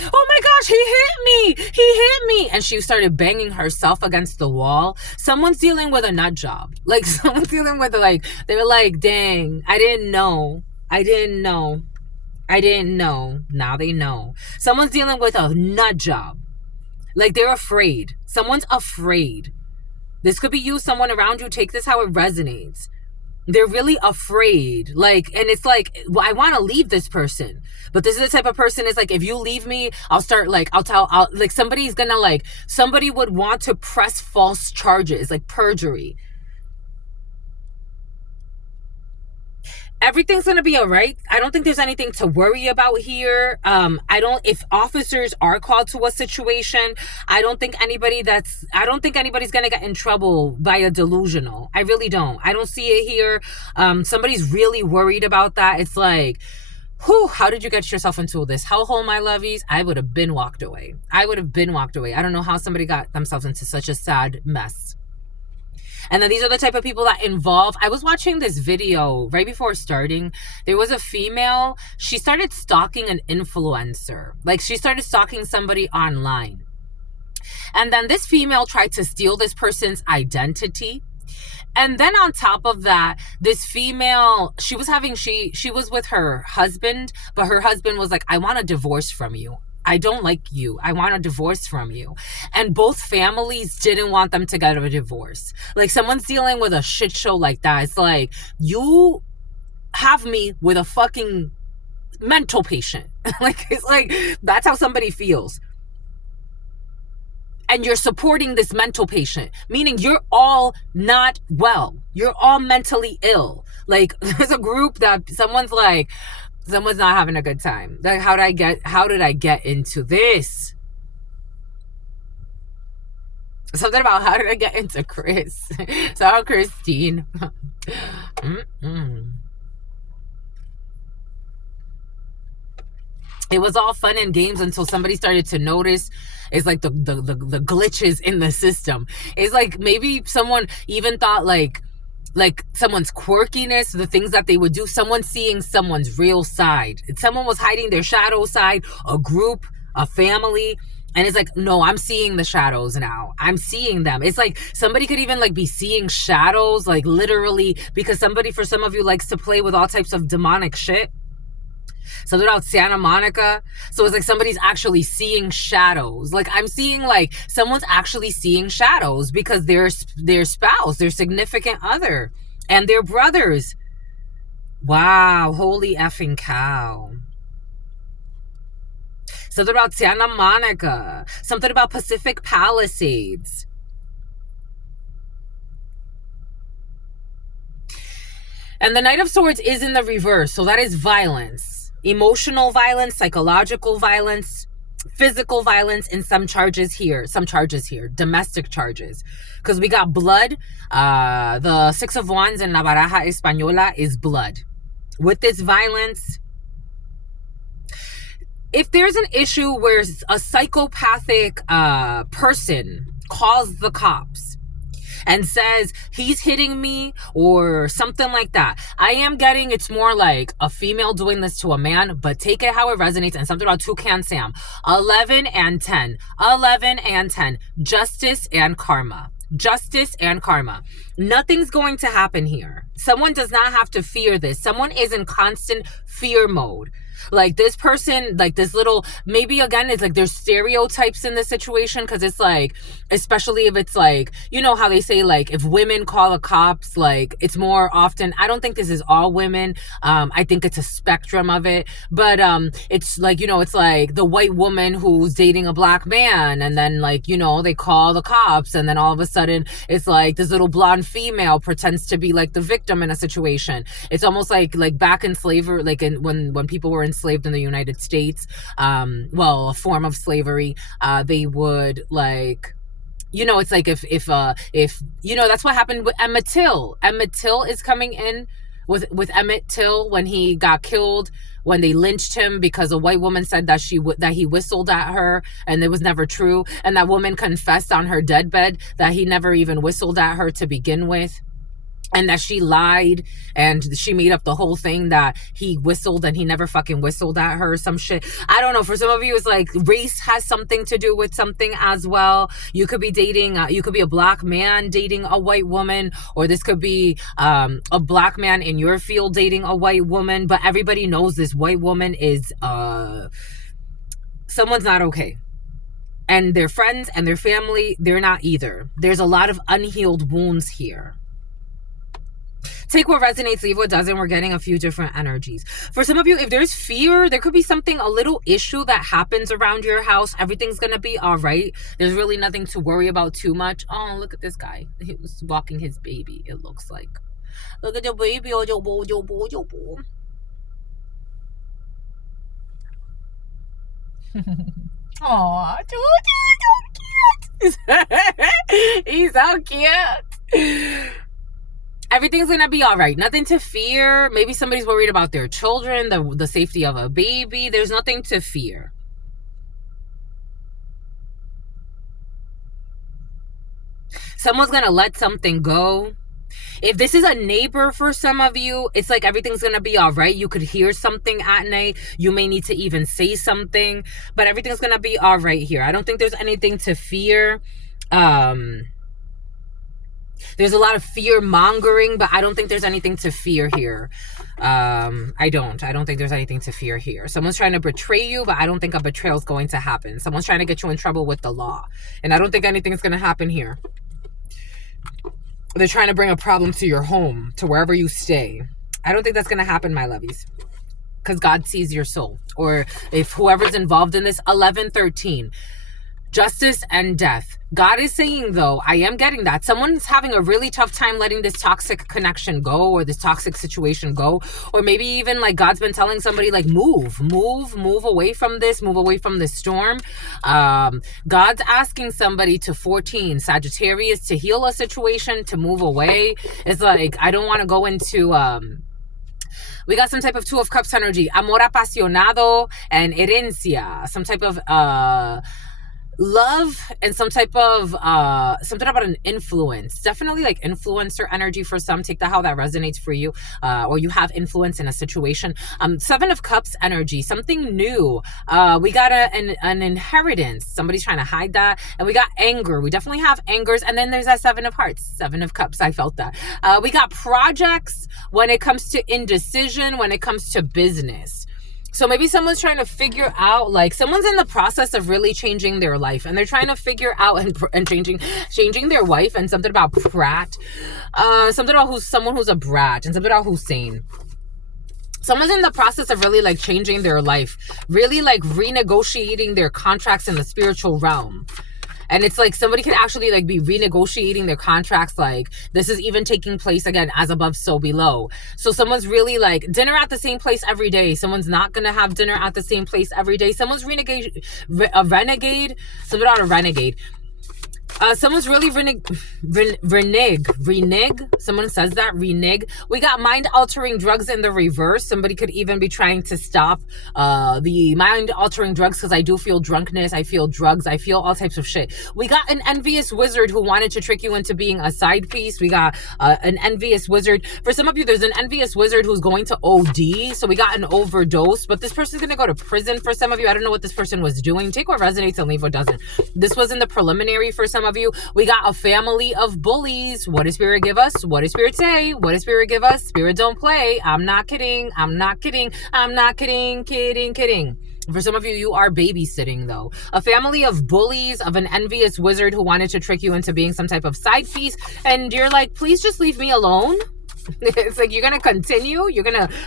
Oh my gosh, he hit me. He hit me. And she started banging herself against the wall. Someone's dealing with a nut job. Like someone's dealing with they're like, dang, I didn't know. Now they know. Someone's dealing with a nut job. Like they're afraid. Someone's afraid. This could be you, someone around you. Take this how it resonates. They're really afraid. Like, and it's like, well, I want to leave this person. But this is the type of person is like, if you leave me, somebody would want to press false charges, like perjury. Everything's going to be all right. I don't think there's anything to worry about here. If officers are called to a situation, I don't think anybody's going to get in trouble by a delusional. I really don't. I don't see it here. Somebody's really worried about that. It's like, whew, how did you get yourself into this hellhole, my lovies? I would have been walked away. I don't know how somebody got themselves into such a sad mess. And then these are the type of people that involve. I was watching this video right before starting. There was a female. She started stalking an influencer. Like she started stalking somebody online. And then this female tried to steal this person's identity. And then on top of that, this female, she was with her husband, but her husband was like, I want a divorce from you. I don't like you. I want a divorce from you. And both families didn't want them to get a divorce. Like someone's dealing with a shit show like that. It's like, you have me with a fucking mental patient. Like, it's like, that's how somebody feels. and you're supporting this mental patient, meaning you're all not well. You're all mentally ill. Like, there's a group that someone's not having a good time. Like, how did I get into this? Something about how did I get into Chris? So Christine. It was all fun and games until somebody started to notice. It's like the glitches in the system. It's like maybe someone even thought like someone's quirkiness, the things that they would do, someone seeing someone's real side. Someone was hiding their shadow side, a group, a family. And it's like, no, I'm seeing the shadows now. I'm seeing them. It's like somebody could even like be seeing shadows, like literally, because somebody, for some of you, likes to play with all types of demonic shit. Something about Santa Monica. So it's like somebody's actually seeing shadows. Like I'm seeing like someone's actually seeing shadows because their spouse, their significant other, and their brothers. Wow, holy effing cow. Something about Santa Monica. Something about Pacific Palisades. And the Knight of Swords is in the reverse. So that is violence. Emotional violence, psychological violence, physical violence, and some charges here, domestic charges. Because we got blood. The Six of Wands in La Baraja Española is blood. With this violence, if there's an issue where a psychopathic person calls the cops and says he's hitting me or something like that, I am getting it's more like a female doing this to a man, but take it how it resonates. And something about Toucan Sam. 11 and 10. 11 and 10. Justice and karma. Justice and karma. Nothing's going to happen here. Someone does not have to fear this. Someone is in constant fear mode. Like this person, like this little, maybe again, it's like there's stereotypes in this situation because it's like, especially if it's like, you know how they say like if women call the cops, like it's more often, I don't think this is all women. I think it's a spectrum of it, but it's like, you know, it's like the white woman who's dating a black man and then like, you know, they call the cops and then all of a sudden it's like this little blonde female pretends to be like the victim in a situation. It's almost like back in slavery, like when people were enslaved in the United States, well, a form of slavery, they would like, you know, it's like if you know, that's what happened with Emmett Till. Emmett Till is coming in with Emmett Till when he got killed, when they lynched him because a white woman said that that he whistled at her and it was never true, and that woman confessed on her deathbed that he never even whistled at her to begin with. And that she lied and she made up the whole thing that he whistled and he never fucking whistled at her, some shit. I don't know. For some of you, it's like race has something to do with something as well. You could be dating, you could be a black man dating a white woman, or this could be a black man in your field dating a white woman. But everybody knows this white woman is, someone's not okay. And their friends and their family, they're not either. There's a lot of unhealed wounds here. Take what resonates, leave what doesn't. We're getting a few different energies. For some of you, if there's fear, there could be something, a little issue that happens around your house. Everything's going to be all right. There's really nothing to worry about too much. Oh, look at this guy. He was walking his baby, it looks like. Look at your baby. Oh, your boy, your boy, your boy. Aw, so cute. He's so cute. Everything's gonna be all right. Nothing to fear. Maybe somebody's worried about their children, the safety of a baby. There's nothing to fear. Someone's gonna let something go. If this is a neighbor for some of you, it's like everything's gonna be all right. You could hear something at night. You may need to even say something, but everything's gonna be all right here. I don't think there's anything to fear. There's a lot of fear mongering, but I don't think there's anything to fear here. I don't think there's anything to fear here. Someone's trying to betray you, but I don't think a betrayal is going to happen. Someone's trying to get you in trouble with the law, and I don't think anything's going to happen here. They're trying to bring a problem to your home, to wherever you stay. I don't think that's going to happen, my lovies, because God sees your soul. Or if whoever's involved in this, 11-13. Justice and death. God is saying, though, I am getting that. Someone's having a really tough time letting this toxic connection go, or this toxic situation go. Or maybe even like God's been telling somebody like, move away from this, move away from this storm. God's asking somebody to 14 Sagittarius to heal a situation, to move away. It's like, I don't want to go into... we got some type of Two of Cups energy. Amor apasionado and herencia. Some type of love and some type of something about an influence. Definitely like influencer energy for some. Take that how that resonates for you, or you have influence in a situation. Seven of Cups energy, something new. We got an inheritance. Somebody's trying to hide that. And we got anger. We definitely have angers. And then there's that Seven of Hearts, Seven of Cups. I felt that. We got projects when it comes to indecision, when it comes to business. So maybe someone's trying to figure out, like, someone's in the process of really changing their life, and they're trying to figure out and changing their wife, and something about brat, something about someone who's a brat, and something about Hussein. Someone's in the process of really like changing their life, really like renegotiating their contracts in the spiritual realm. And it's like somebody could actually like be renegotiating their contracts. Like this is even taking place again, as above, so below. So someone's really like dinner at the same place every day. Someone's not going to have dinner at the same place every day. Someone's a renegade. Something about a renegade. Someone's really renege. Someone says that, renege. We got mind-altering drugs in the reverse. Somebody could even be trying to stop the mind-altering drugs, because I do feel drunkenness. I feel drugs. I feel all types of shit. We got an envious wizard who wanted to trick you into being a side piece. We got an envious wizard. For some of you, there's an envious wizard who's going to OD. So we got an overdose. But this person's going to go to prison for some of you. I don't know what this person was doing. Take what resonates and leave what doesn't. This was in the preliminary for some of you. We got a family of bullies. What does Spirit give us? What does Spirit say? What does Spirit give us? Spirit don't play. I'm not kidding. I'm not kidding. I'm not kidding. Kidding. For some of you, you are babysitting, though. A family of bullies, of an envious wizard who wanted to trick you into being some type of side piece. And you're like, please just leave me alone. It's like, you're going to continue?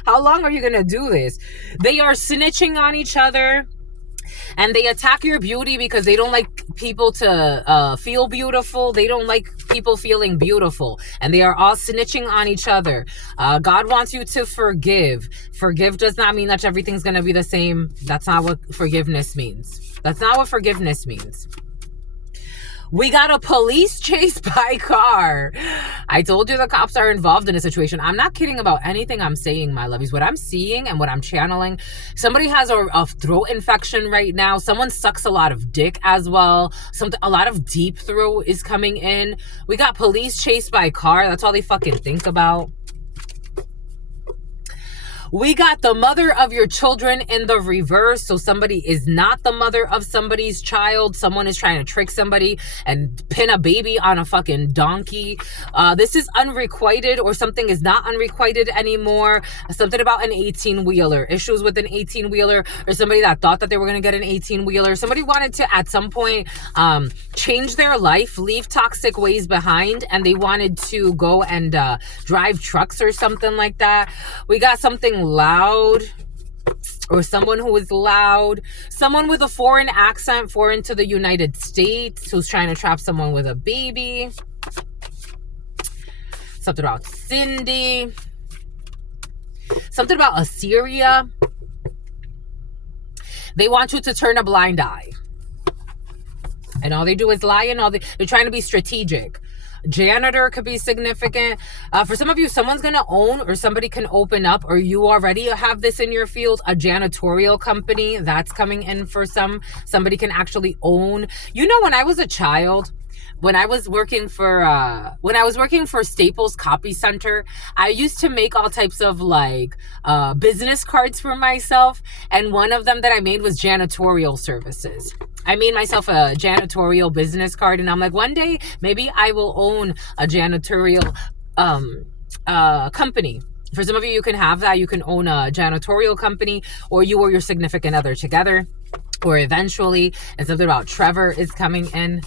How long are you going to do this? They are snitching on each other. And they attack your beauty because they don't like people to feel beautiful. They don't like people feeling beautiful. And they are all snitching on each other. God wants you to forgive. Forgive does not mean that everything's going to be the same. That's not what forgiveness means. That's not what forgiveness means. We got a police chase by car. I told you the cops are involved in a situation. I'm not kidding about anything I'm saying, my lovies. What I'm seeing and what I'm channeling, somebody has a throat infection right now. Someone sucks a lot of dick as well. A lot of deep throat is coming in. We got police chased by car. That's all they fucking think about. We got the mother of your children in the reverse. So somebody is not the mother of somebody's child. Someone is trying to trick somebody and pin a baby on a fucking donkey. This is unrequited, or something is not unrequited anymore. Something about an 18-wheeler. Issues with an 18-wheeler, or somebody that thought that they were going to get an 18-wheeler. Somebody wanted to, at some point, change their life, leave toxic ways behind, and they wanted to go and drive trucks or something like that. We got something loud, or someone who is loud, someone with a foreign accent, foreign to the United States, who's trying to trap someone with a baby. Something about Cindy, something about Assyria. They want you to turn a blind eye, and all they do is lie, and they're trying to be strategic. Janitor could be significant. For some of you, someone's going to own, or somebody can open up, or you already have this in your field, a janitorial company. That's coming in for somebody can actually own. You know, when I was a child, when I was working for Staples Copy Center, I used to make all types of like business cards for myself, and one of them that I made was janitorial services. I made myself a janitorial business card, and I'm like, one day maybe I will own a janitorial company. For some of you, you can have that. You can own a janitorial company, or you or your significant other together, or eventually. And something about Trevor is coming in.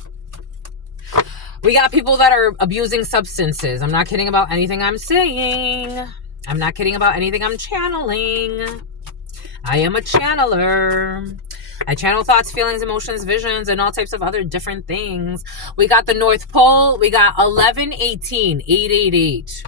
We got people that are abusing substances. I'm not kidding about anything I'm saying. I'm not kidding about anything I'm channeling. I am a channeler. I channel thoughts, feelings, emotions, visions, and all types of other different things. We got the North Pole. We got 1118, 888.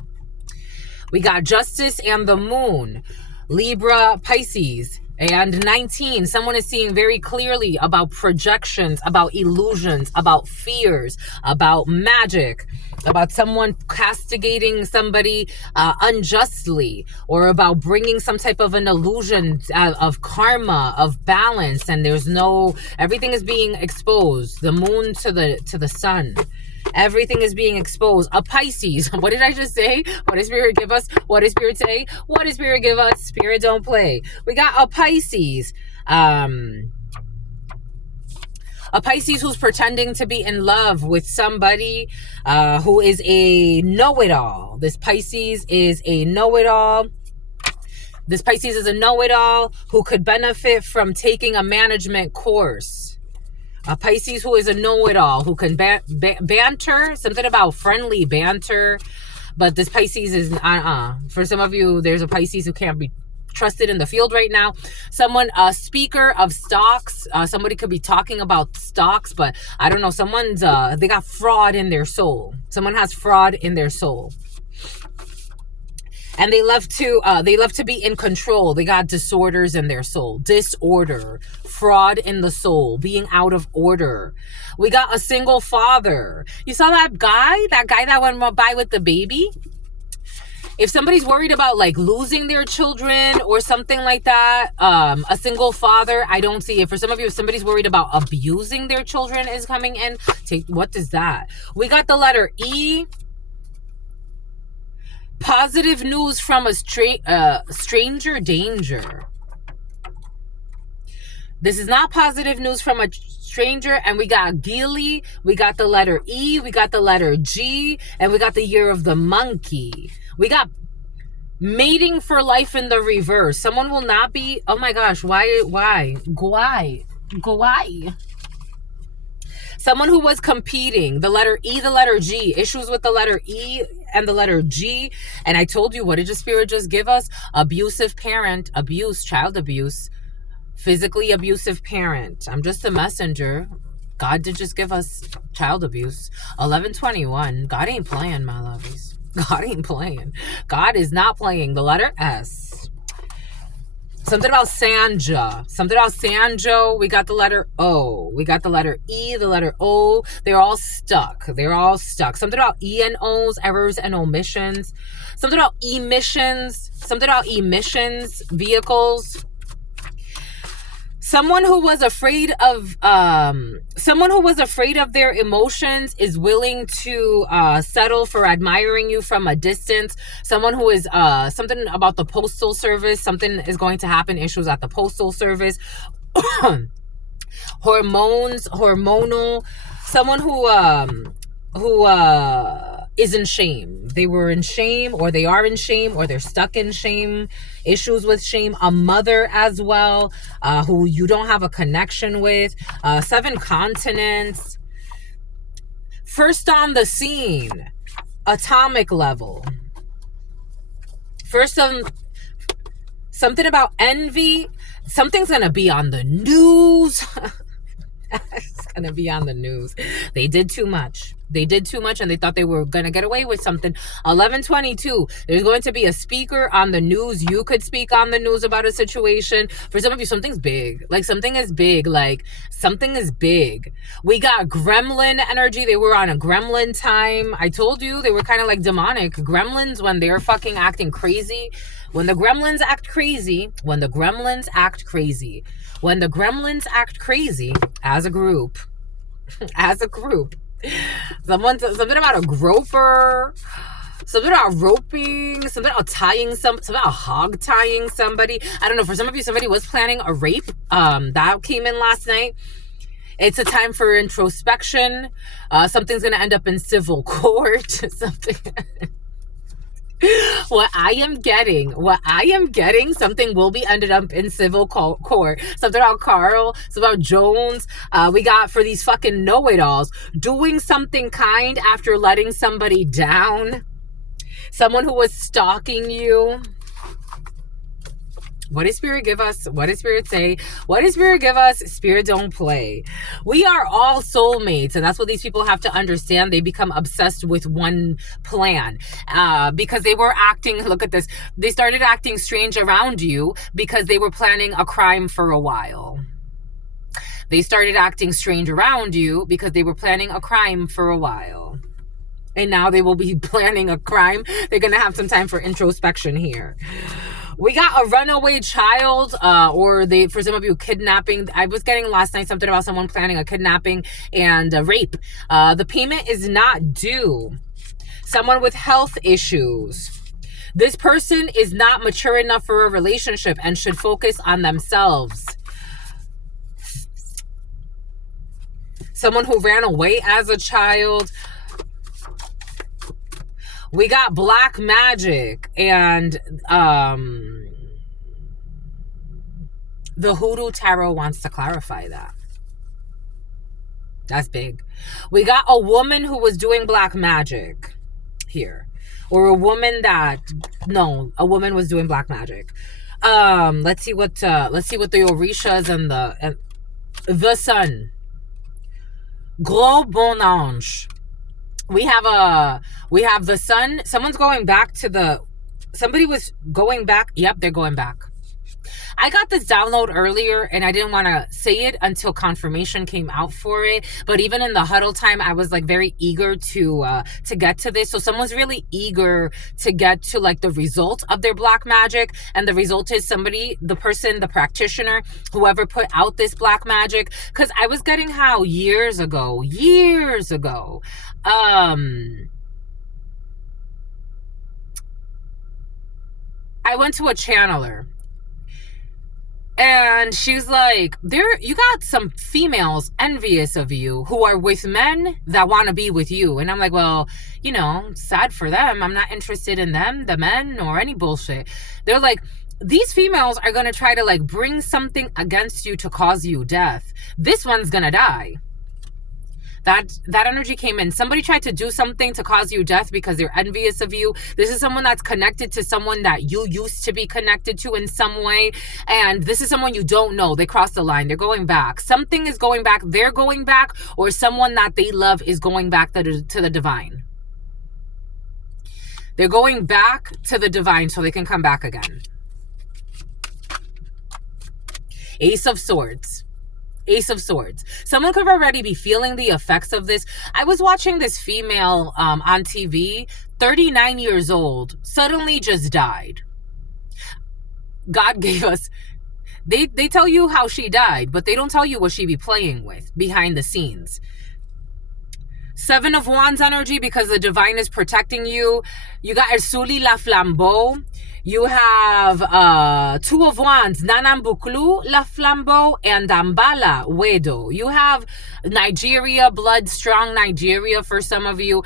We got Justice and the Moon, Libra, Pisces. And 19, someone is seeing very clearly about projections, about illusions, about fears, about magic, about someone castigating somebody unjustly, or about bringing some type of an illusion of karma, of balance, and everything is being exposed. The moon to the sun. Everything is being exposed. A Pisces. What did I just say? What does Spirit give us? What does Spirit say? What does Spirit give us? Spirit don't play. We got a Pisces. A Pisces who's pretending to be in love with somebody who is a know-it-all. This Pisces is a know-it-all. This Pisces is a know-it-all who could benefit from taking a management course. A Pisces who is a know-it-all, who can banter, something about friendly banter. But this Pisces is, for some of you, there's a Pisces who can't be trusted in the field right now. Someone, a speaker of stocks, somebody could be talking about stocks, but I don't know, they got fraud in their soul. Someone has fraud in their soul. And they love to be in control. They got disorders in their soul. Disorder, fraud in the soul, being out of order. We got a single father. You saw that guy that went by with the baby? If somebody's worried about like losing their children or something like that, a single father, I don't see it. For some of you, if somebody's worried about abusing their children is coming in, what is that? We got the letter E. Positive news from a stranger danger. This is not positive news from a stranger. And we got Gili, we got the letter E, we got the letter G, and we got the year of the monkey. We got mating for life in the reverse. Someone will not be, oh my gosh, why? Someone who was competing, the letter E, the letter G, issues with the letter E and the letter G. And I told you, what did the Spirit just give us? Abusive parent, abuse, child abuse, physically abusive parent. I'm just a messenger. God did just give us child abuse. 1121. God ain't playing, my lovies. God ain't playing. God is not playing. The letter S. Something about Sanja. Something about Sanjo. We got the letter O. We got the letter E, the letter O. They're all stuck. Something about E and O's, errors and omissions. Something about emissions. Vehicles. Someone who was afraid of their emotions is willing to settle for admiring you from a distance. Someone who is something about the postal service. Something is going to happen. Issues at the postal service. Hormonal. Someone who is in shame. They were in shame, or they are in shame, or they're stuck in shame. Issues with shame. A mother as well, who you don't have a connection with. 7 continents. First on the scene. Atomic level. Something about envy. Something's gonna be on the news. It's gonna be on the news. They did too much, and they thought they were gonna get away with something. 1122. There's going to be a speaker on the news. You could speak on the news about a situation. For some of you, something's big. Something is big. We got gremlin energy. They were on a gremlin time. I told you they were kind of like demonic gremlins when they're fucking acting crazy. When the gremlins act crazy as a group, something about a groper, something about roping, something about tying something about hog tying somebody. I don't know. For some of you, somebody was planning a rape. That came in last night. It's a time for introspection. Something's going to end up in civil court. What I am getting, something will be ended up in civil court. Something about Carl, something about Jones. We got for these fucking know-it-alls, doing something kind after letting somebody down. Someone who was stalking you. What does Spirit give us? What does Spirit say? What does Spirit give us? Spirit don't play. We are all soulmates, and that's what these people have to understand. They become obsessed with one plan because they were acting, look at this, they started acting strange around you because they were planning a crime for a while. They started acting strange around you because they were planning a crime for a while. And now they will be planning a crime. They're going to have some time for introspection here. We got a runaway child, or for some of you, kidnapping. I was getting last night something about someone planning a kidnapping and a rape. The payment is not due. Someone with health issues. This person is not mature enough for a relationship and should focus on themselves. Someone who ran away as a child. We got black magic and the Hoodoo Tarot wants to clarify that. That's big. We got a woman who was doing black magic here. Or a woman a woman was doing black magic. Let's see what the Orishas and the sun. Gros bon ange. We have the sun. Someone's going back to somebody was going back. Yep, they're going back. I got this download earlier and I didn't want to say it until confirmation came out for it. But even in the huddle time, I was like very eager to get to this. So someone's really eager to get to like the result of their black magic. And the result is the practitioner, whoever put out this black magic. Because I was getting how years ago, I went to a channeler. And she's like, you got some females envious of you who are with men that want to be with you. And I'm like, well, sad for them. I'm not interested in them, the men, or any bullshit. They're like, these females are going to try to like bring something against you to cause you death. This one's going to die. That energy came in. Somebody tried to do something to cause you death because they're envious of you. This is someone that's connected to someone that you used to be connected to in some way. And this is someone you don't know. They crossed the line. They're going back. Something is going back. They're going back. Or someone that they love is going back to the divine. They're going back to the divine so they can come back again. Ace of Swords. Ace of Swords. Someone could already be feeling the effects of this. I was watching this female on TV, 39 years old, suddenly just died. God gave us... They tell you how she died, but they don't tell you what she be playing with behind the scenes. 7 of Wands energy because the divine is protecting you. You got Ersuli la Flambeau. You have 2 of Wands, Nanambuklu la Flambeau, and Dambala Wedo. You have Nigeria, blood, strong Nigeria for some of you.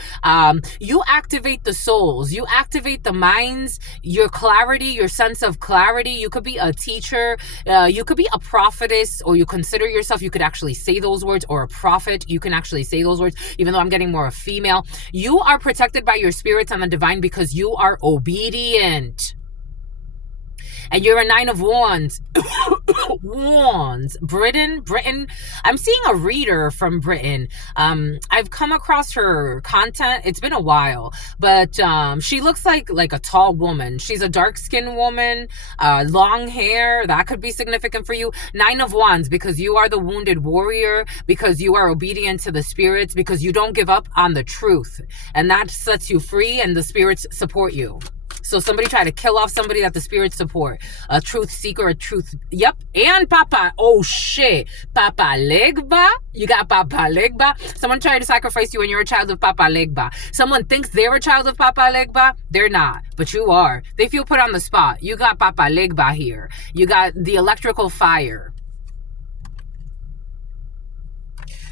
You activate the souls. You activate the minds, your clarity, your sense of clarity. You could be a teacher. You could be a prophetess, or you consider yourself, you could actually say those words, or a prophet. You can actually say those words, even though I'm getting more a female. You are protected by your spirits and the divine because you are obedient. And you're a 9 of Wands. Wands. Britain. I'm seeing a reader from Britain. I've come across her content. It's been a while. But she looks like a tall woman. She's a dark-skinned woman. Long hair. That could be significant for you. 9 of Wands, because you are the wounded warrior. Because you are obedient to the spirits. Because you don't give up on the truth. And that sets you free, and the spirits support you. So somebody try to kill off somebody that the spirits support. A truth seeker, a truth... Yep. And Papa. Oh, shit. Papa Legba. You got Papa Legba. Someone tried to sacrifice you and you're a child of Papa Legba. Someone thinks they're a child of Papa Legba. They're not. But you are. They feel put on the spot. You got Papa Legba here. You got the electrical fire.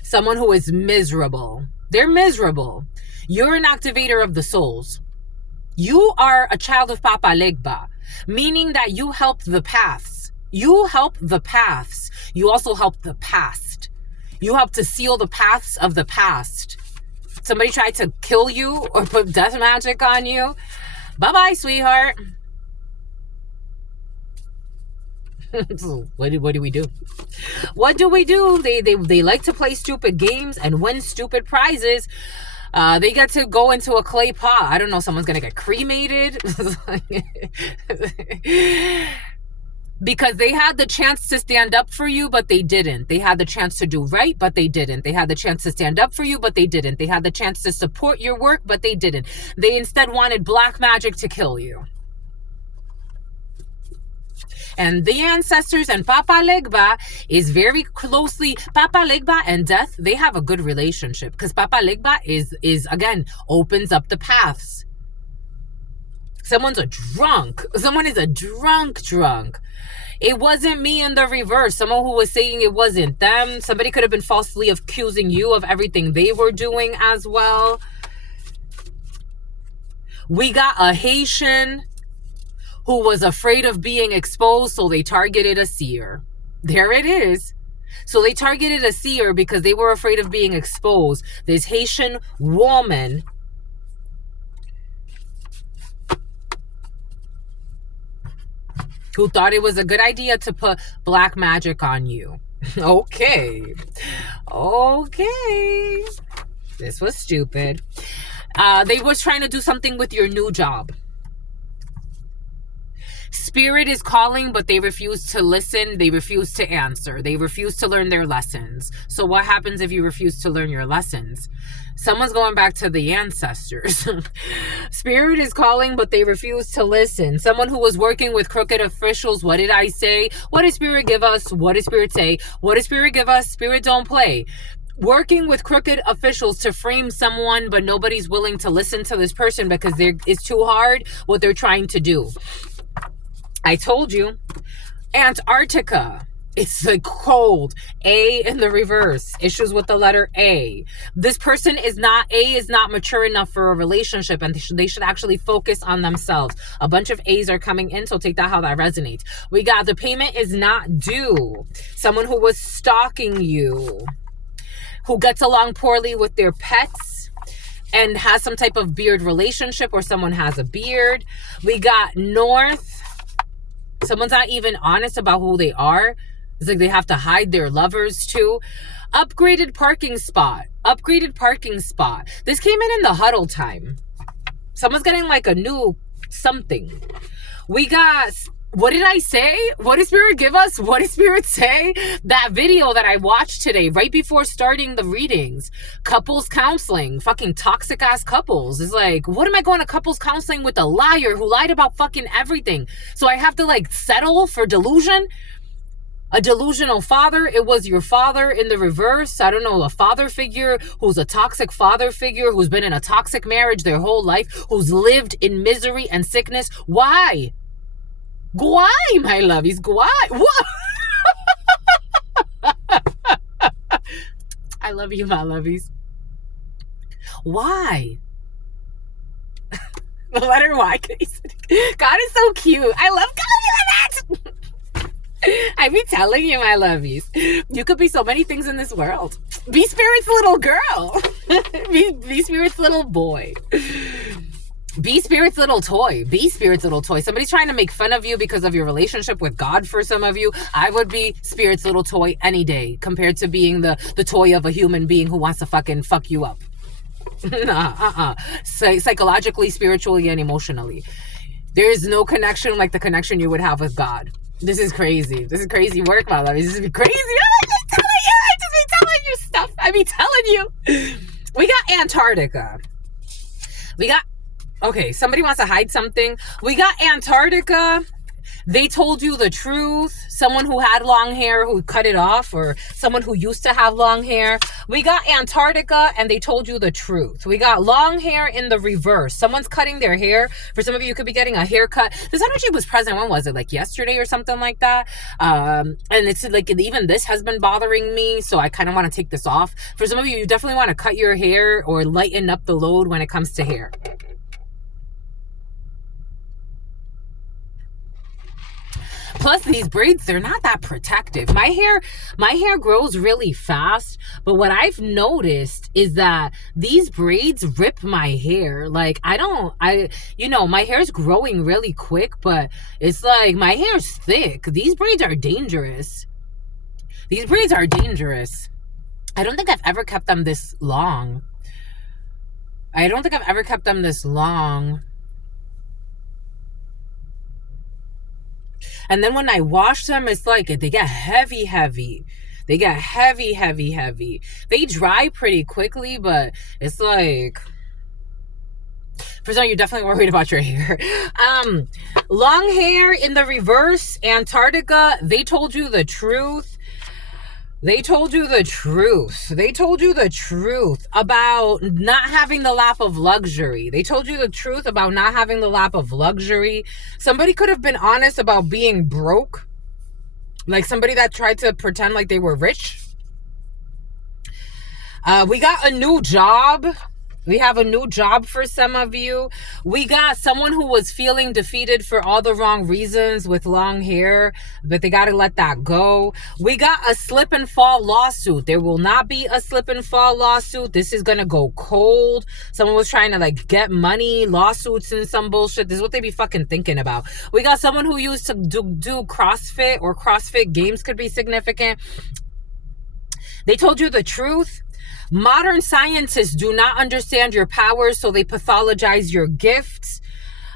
Someone who is miserable. They're miserable. You're an activator of the souls. You are a child of Papa Legba, meaning that you help the paths. You help the paths. You also help the past. You help to seal the paths of the past. Somebody tried to kill you or put death magic on you. Bye-bye, sweetheart. So what do we do? What do we do? They like to play stupid games and win stupid prizes. They get to go into a clay pot. I don't know, someone's gonna get cremated. Because they had the chance to stand up for you, but they didn't. They had the chance to do right, but they didn't. They had the chance to stand up for you, but they didn't. They had the chance to support your work, but they didn't. They instead wanted black magic to kill you. And the ancestors and Papa Legba is very closely, Papa Legba and death, they have a good relationship, because Papa Legba is again, opens up the paths. Someone's a drunk. Someone is a drunk. It wasn't me in the reverse. Someone who was saying it wasn't them. Somebody could have been falsely accusing you of everything they were doing as well. We got a Haitian who was afraid of being exposed, so they targeted a seer. There it is. So they targeted a seer because they were afraid of being exposed. This Haitian woman who thought it was a good idea to put black magic on you. Okay. This was stupid. They was trying to do something with your new job. Spirit is calling, but they refuse to listen. They refuse to answer. They refuse to learn their lessons. So what happens if you refuse to learn your lessons? Someone's going back to the ancestors. Spirit is calling, but they refuse to listen. Someone who was working with crooked officials. What did I say? What did Spirit give us? What did Spirit say? What did Spirit give us? Spirit don't play. Working with crooked officials to frame someone, but nobody's willing to listen to this person because it's too hard what they're trying to do. I told you. Antarctica. It's like cold. A in the reverse. Issues with the letter A. This person is not mature enough for a relationship, and they should actually focus on themselves. A bunch of A's are coming in, so take that how that resonates. We got the payment is not due. Someone who was stalking you, who gets along poorly with their pets and has some type of beard relationship, or someone has a beard. We got North. Someone's not even honest about who they are. It's like they have to hide their lovers too. Upgraded parking spot. This came in the huddle time. Someone's getting like a new something. We got, what did I say? What did Spirit give us? What did Spirit say? That video that I watched today, right before starting the readings. Couples counseling. Fucking toxic ass couples. It's like, what am I going to couples counseling with a liar who lied about fucking everything? So I have to like settle for delusion? A delusional father. It was your father in the reverse. I don't know, a father figure who's a toxic father figure, who's been in a toxic marriage their whole life, who's lived in misery and sickness. Why? Why, my lovies? Why? What? I love you, my lovies. Why? The letter Y. God is so cute. I love calling you that. I be telling you, my lovies. You could be so many things in this world. Be Spirit's little girl. Be Spirit's little boy. Be Spirit's little toy. Be Spirit's little toy. Somebody's trying to make fun of you because of your relationship with God for some of you. I would be Spirit's little toy any day compared to being the toy of a human being who wants to fucking fuck you up. Psychologically, spiritually, and emotionally. There is no connection like the connection you would have with God. This is crazy. This is crazy work, my love. This is crazy. I just be telling you stuff. I be telling you. We got Antarctica. Okay, somebody wants to hide something. We got Antarctica. They told you the truth. Someone who had long hair who cut it off, or someone who used to have long hair. We got Antarctica and they told you the truth. We got long hair in the reverse. Someone's cutting their hair. For some of you, you could be getting a haircut. This energy was present. When was it? Like yesterday or something like that. And it's like, even this has been bothering me. So I kind of want to take this off. For some of you, you definitely want to cut your hair or lighten up the load when it comes to hair. Plus these braids, they're not that protective. My hair grows really fast, but what I've noticed is that these braids rip my hair. Like my hair's growing really quick, but it's like my hair's thick. These braids are dangerous. These braids are dangerous. I don't think I've ever kept them this long. I don't think I've ever kept them this long. And then when I wash them, it's like they get heavy. They get heavy. They dry pretty quickly, but it's like, for some, you're definitely worried about your hair. Long hair in the reverse, Antarctica, they told you the truth. They told you the truth. They told you the truth about not having the lap of luxury. They told you the truth about not having the lap of luxury. Somebody could have been honest about being broke. Like somebody that tried to pretend like they were rich. We got a new job. We have a new job for some of you. We got someone who was feeling defeated for all the wrong reasons with long hair, but they got to let that go. We got a slip and fall lawsuit. There will not be a slip and fall lawsuit. This is going to go cold. Someone was trying to like get money, lawsuits and some bullshit. This is what they be fucking thinking about. We got someone who used to do CrossFit, or CrossFit games could be significant. They told you the truth. Modern scientists do not understand your powers, so they pathologize your gifts.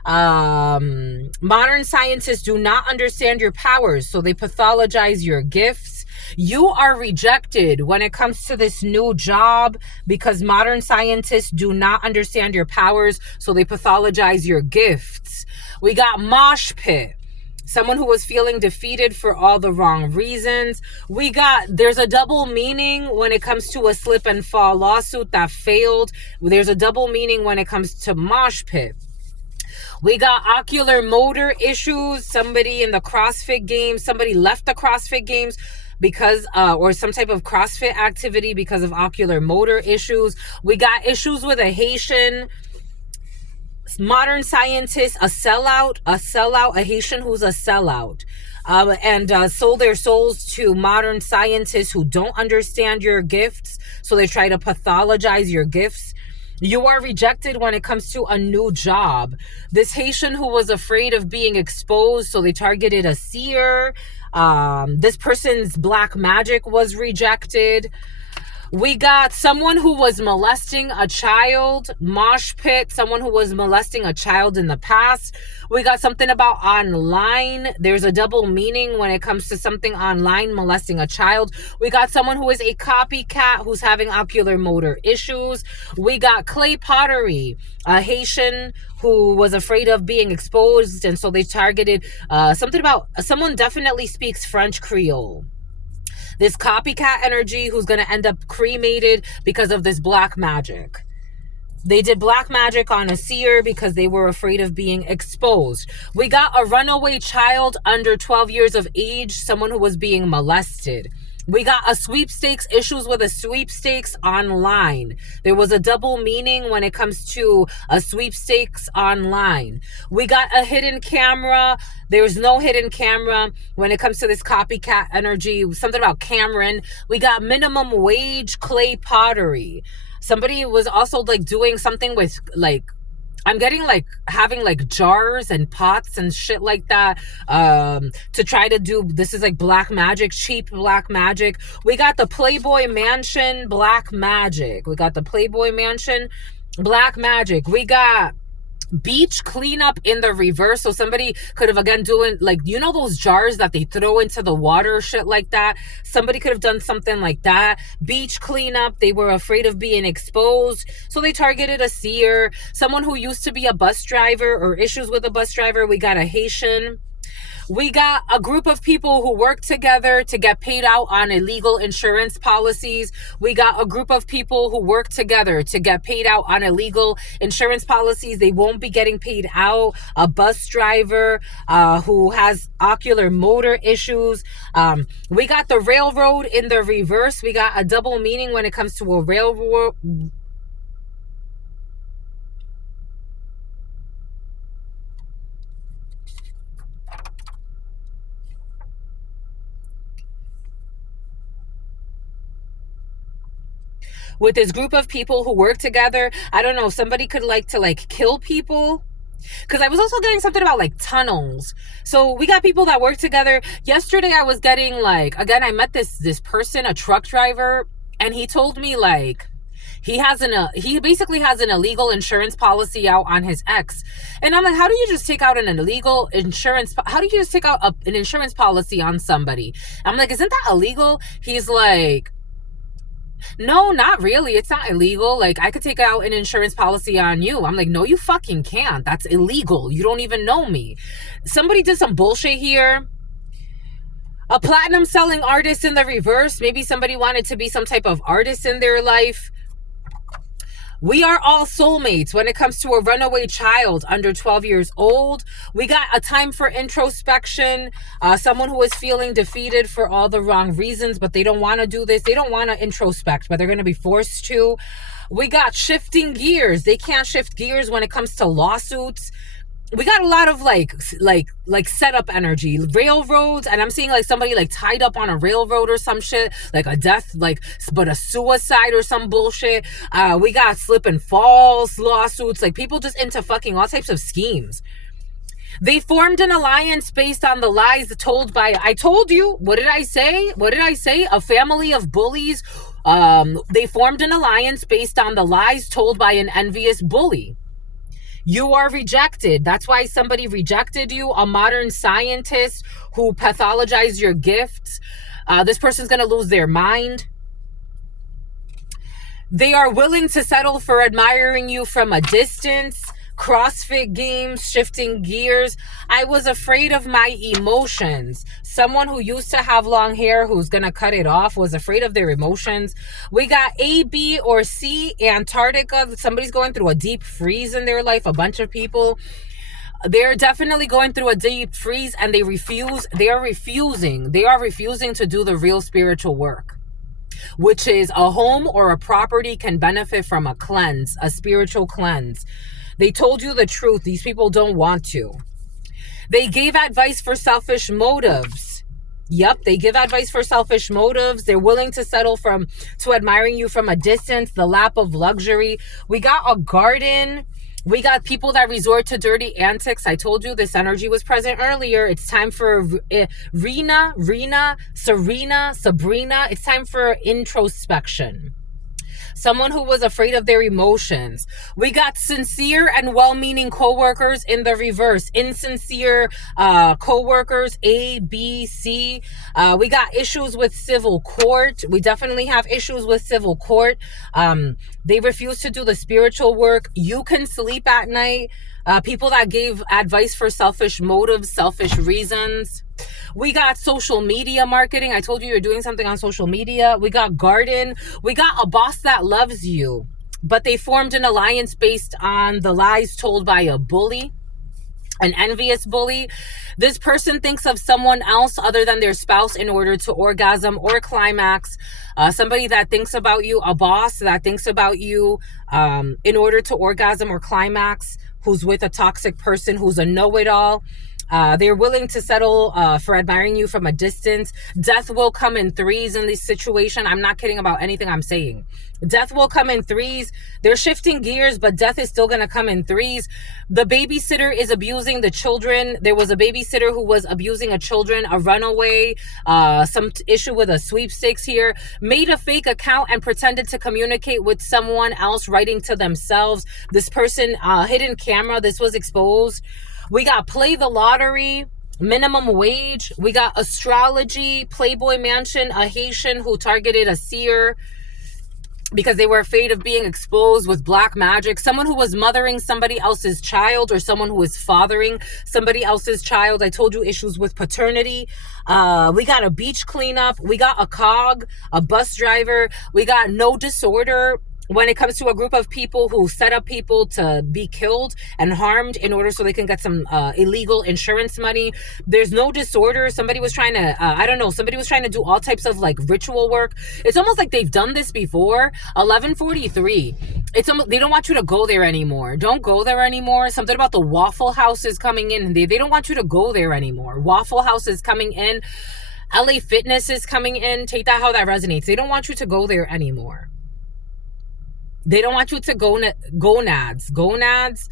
Modern scientists do not understand your powers, so they pathologize your gifts. You are rejected when it comes to this new job because modern scientists do not understand your powers, so they pathologize your gifts. We got mosh pit. Someone who was feeling defeated for all the wrong reasons. There's a double meaning when it comes to a slip and fall lawsuit that failed. There's a double meaning when it comes to mosh pit. We got ocular motor issues. Somebody in the CrossFit games, somebody left the CrossFit games because or some type of CrossFit activity because of ocular motor issues. We got issues with a Haitian. Modern scientists, a sellout, a Haitian who's a sellout, and sold their souls to modern scientists who don't understand your gifts, so they try to pathologize your gifts. You are rejected when it comes to a new job. This Haitian who was afraid of being exposed, so they targeted a seer. This person's black magic was rejected. We got someone who was molesting a child, mosh pit, someone who was molesting a child in the past. We got something about online. There's a double meaning when it comes to something online, molesting a child. We got someone who is a copycat who's having ocular motor issues. We got clay pottery, a Haitian who was afraid of being exposed, and so they targeted something about someone definitely speaks French Creole. This copycat energy who's going to end up cremated because of this black magic. They did black magic on a seer because they were afraid of being exposed. We got a runaway child under 12 years of age, someone who was being molested. We got a sweepstakes, issues with a sweepstakes online. There was a double meaning when it comes to a sweepstakes online. We got a hidden camera. There's no hidden camera when it comes to this copycat energy. Something about Cameron. We got minimum wage clay pottery. Somebody was also like doing something with like, I'm getting like having like jars and pots and shit like that to try to do, this is like black magic, cheap black magic. We got the Playboy Mansion black magic. We got the Playboy Mansion black magic. We got beach cleanup in the reverse. So somebody could have again doing like, you know, those jars that they throw into the water, shit like that. Somebody could have done something like that. Beach cleanup. They were afraid of being exposed, so they targeted a seer. Someone who used to be a bus driver or issues with a bus driver. We got a Haitian. We got a group of people who work together to get paid out on illegal insurance policies. We got a group of people who work together to get paid out on illegal insurance policies. They won't be getting paid out. A bus driver who has ocular motor issues. We got the railroad in the reverse. We got a double meaning when it comes to a railroad. with this group of people who work together. I don't know, somebody could like to like kill people. Because I was also getting something about like tunnels. So we got people that work together. Yesterday I was getting like, again, I met this person, a truck driver, and he told me like he basically has an illegal insurance policy out on his ex. And I'm like, how do you just take out an illegal insurance? How do you just take out an insurance policy on somebody? I'm like, isn't that illegal? He's like, no, not really. It's not illegal. Like, I could take out an insurance policy on you. I'm like, no, you fucking can't. That's illegal. You don't even know me. Somebody did some bullshit here. A platinum selling artist in the reverse. Maybe somebody wanted to be some type of artist in their life. We are all soulmates when it comes to a runaway child under 12 years old. We got a time for introspection. Someone who is feeling defeated for all the wrong reasons, but they don't want to do this. They don't want to introspect, but they're going to be forced to. We got shifting gears. They can't shift gears when it comes to lawsuits. We got a lot of like setup energy, railroads, and I'm seeing like somebody like tied up on a railroad or some shit, like a death, like, but a suicide or some bullshit. We got slip and falls lawsuits, like people just into fucking all types of schemes. They formed an alliance based on the lies told by, I told you, what did I say? A family of bullies. They formed an alliance based on the lies told by an envious bully. You are rejected. That's why somebody rejected you, a modern scientist who pathologized your gifts. This person's going to lose their mind. They are willing to settle for admiring you from a distance. CrossFit games, shifting gears. I was afraid of my emotions. Someone who used to have long hair who's going to cut it off was afraid of their emotions. We got A, B, or C, Antarctica. Somebody's going through a deep freeze in their life. A bunch of people. They're definitely going through a deep freeze and they are refusing to do the real spiritual work, which is a home or a property can benefit from a cleanse, a spiritual cleanse. They told you the truth. These people don't want to. They gave advice for selfish motives. Yep, they give advice for selfish motives. They're willing to settle to admiring you from a distance, the lap of luxury. We got a garden. We got people that resort to dirty antics. I told you this energy was present earlier. It's time for Sabrina. It's time for introspection. Someone who was afraid of their emotions. We got sincere and well-meaning co-workers in the reverse. Insincere co-workers, A, B, C. We got issues with civil court. We definitely have issues with civil court. They refuse to do the spiritual work. You can sleep at night. People that gave advice for selfish motives, selfish reasons. We got social media marketing. I told you you're doing something on social media. We got garden. We got a boss that loves you, but they formed an alliance based on the lies told by a bully, an envious bully. This person thinks of someone else other than their spouse in order to orgasm or climax. Somebody that thinks about you, a boss that thinks about you in order to orgasm or climax, who's with a toxic person, who's a know-it-all. They're willing to settle for admiring you from a distance. Death will come in threes in this situation. I'm not kidding about anything I'm saying. Death will come in threes. They're shifting gears, but death is still going to come in threes. The babysitter is abusing the children. There was a babysitter who was abusing a children, a runaway, some issue with a sweepstakes here, made a fake account and pretended to communicate with someone else, writing to themselves. This person, hidden camera, this was exposed. We got play the lottery, minimum wage. We got astrology, Playboy Mansion, a Haitian who targeted a seer because they were afraid of being exposed with black magic. Someone who was mothering somebody else's child, or someone who was fathering somebody else's child. I told you issues with paternity. We got a beach cleanup. We got a cog, a bus driver. We got no disorder. When it comes to a group of people who set up people to be killed and harmed in order so they can get some illegal insurance money, there's no disorder. Somebody was trying to, somebody was trying to do all types of like ritual work. It's almost like they've done this before. 1143. It's almost, they don't want you to go there anymore. Don't go there anymore. Something about the Waffle House is coming in. They don't want you to go there anymore. Waffle House is coming in. LA Fitness is coming in. Take that how that resonates. They don't want you to go there anymore. They don't want you to gonads. Gonads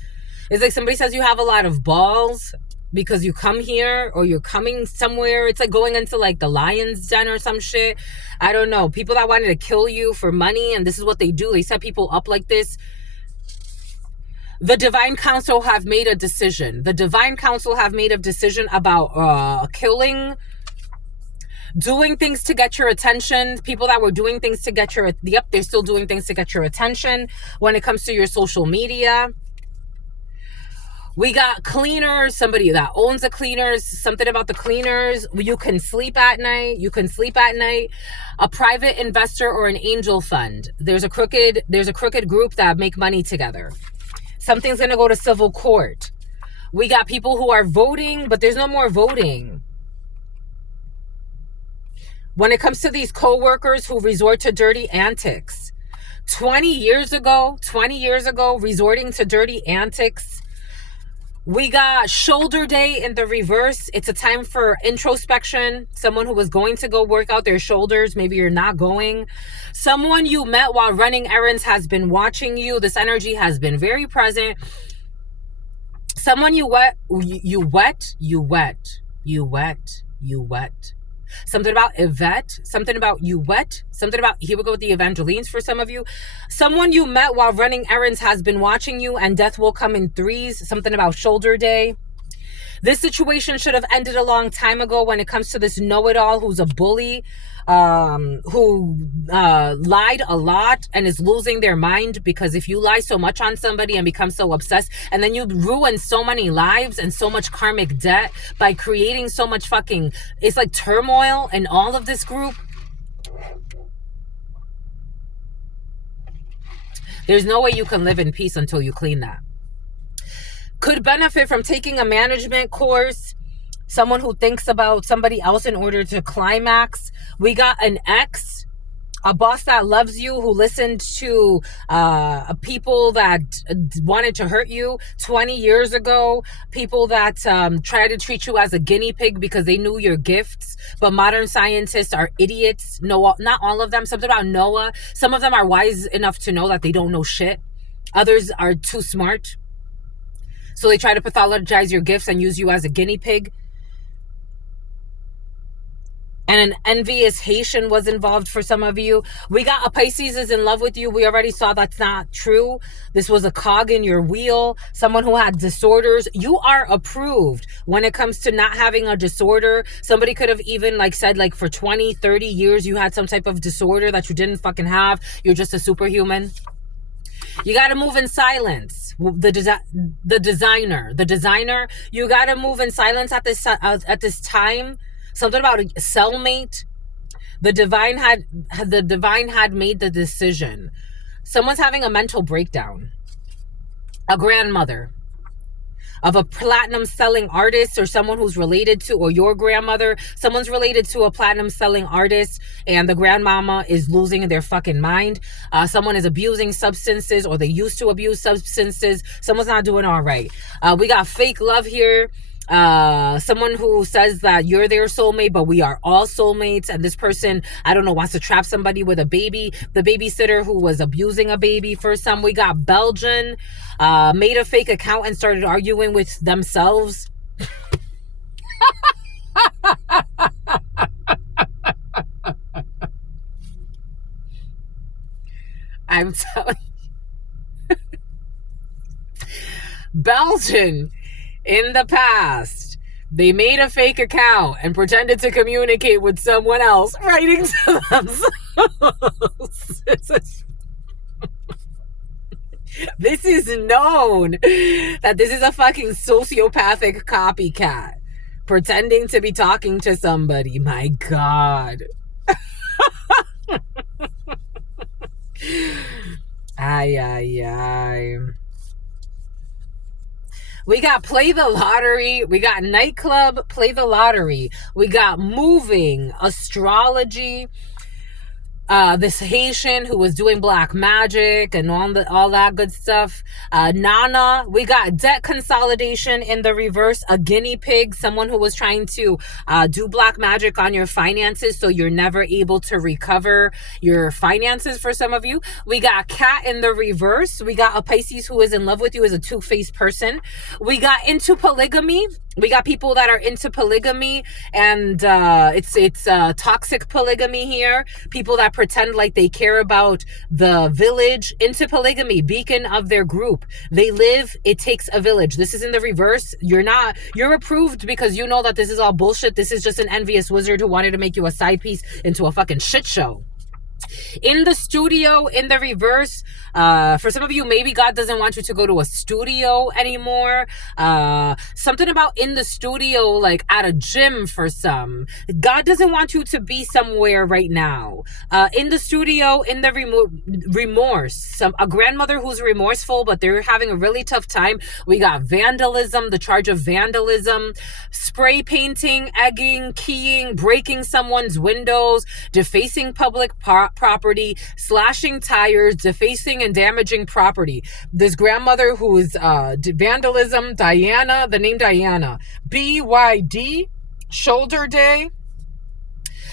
is like somebody says you have a lot of balls because you come here or you're coming somewhere. It's like going into like the lion's den or some shit. I don't know. People that wanted to kill you for money, and this is what they do. They set people up like this. The divine council have made a decision. The divine council have made a decision about killing, doing things to get your attention. People that were doing things to get your, yep, they're still doing things to get your attention when it comes to your social media. We got cleaners, somebody that owns a cleaners, something about the cleaners. You can sleep at night. You can sleep at night. A private investor or an angel fund. There's a crooked group that make money together. Something's going to go to civil court. We got people who are voting, but there's no more voting. When it comes to these co-workers who resort to dirty antics, 20 years ago, resorting to dirty antics. We got shoulder day in the reverse. It's a time for introspection. Someone who was going to go work out their shoulders. Maybe you're not going. Someone you met while running errands has been watching you. This energy has been very present. Someone you wet. Something about Yvette, something about you wet, something about, here we go with the Evangelines for some of you. Someone you met while running errands has been watching you, and death will come in threes. Something about shoulder day. This situation should have ended a long time ago when it comes to this know-it-all who's a bully, who lied a lot and is losing their mind, because if you lie so much on somebody and become so obsessed, and then you ruin so many lives and so much karmic debt by creating so much fucking, it's like turmoil in all of this group. There's no way you can live in peace until you clean that. Could benefit from taking a management course. Someone who thinks about somebody else in order to climax. We got an ex, a boss that loves you, who listened to people that wanted to hurt you 20 years ago. People that tried to treat you as a guinea pig because they knew your gifts. But modern scientists are idiots. No, not all of them. Something about Noah. Some of them are wise enough to know that they don't know shit. Others are too smart. So they try to pathologize your gifts and use you as a guinea pig. And an envious Haitian was involved for some of you. We got a Pisces is in love with you. We already saw that's not true. This was a cog in your wheel. Someone who had disorders. You are approved when it comes to not having a disorder. Somebody could have even like said like for 20, 30 years you had some type of disorder that you didn't fucking have. You're just a superhuman. You got to move in silence. The designer, you got to move in silence at this time. Something about a cellmate. The divine had made the decision. Someone's having a mental breakdown. A grandmother of a platinum selling artist, or someone who's related to, or your grandmother, someone's related to a platinum selling artist, and the grandmama is losing their fucking mind. Someone is abusing substances, or they used to abuse substances. Someone's not doing all right. We got fake love here. Someone who says that you're their soulmate, but we are all soulmates, and this person, I don't know, wants to trap somebody with a baby. The babysitter who was abusing a baby for some. We got Belgian, made a fake account and started arguing with themselves. I'm telling you. Belgian, in the past, they made a fake account and pretended to communicate with someone else, writing to themselves. This is known that this is a fucking sociopathic copycat pretending to be talking to somebody. My God. Ay. We got play the lottery. We got nightclub, play the lottery. We got moving, astrology. this Haitian who was doing black magic and all that good stuff. Nana, we got debt consolidation in the reverse, a guinea pig, someone who was trying to do black magic on your finances so you're never able to recover your finances for some of you. We got cat in the reverse. We got a Pisces who is in love with you as a two-faced person. We got into polygamy. We got people that are into polygamy, and it's toxic polygamy here. People that pretend like they care about the village. Into polygamy, beacon of their group. They live, it takes a village. This is in the reverse. You're approved because you know that this is all bullshit. This is just an envious wizard who wanted to make you a side piece into a fucking shit show. In the studio, in the reverse, for some of you, maybe God doesn't want you to go to a studio anymore. Something about in the studio, like at a gym for some. God doesn't want you to be somewhere right now. In the studio, in the remorse. A grandmother who's remorseful, but they're having a really tough time. We got vandalism, the charge of vandalism, spray painting, egging, keying, breaking someone's windows, defacing public property, slashing tires, defacing and damaging property. This grandmother who is vandalism, Diana, the name Diana, BYD, shoulder day.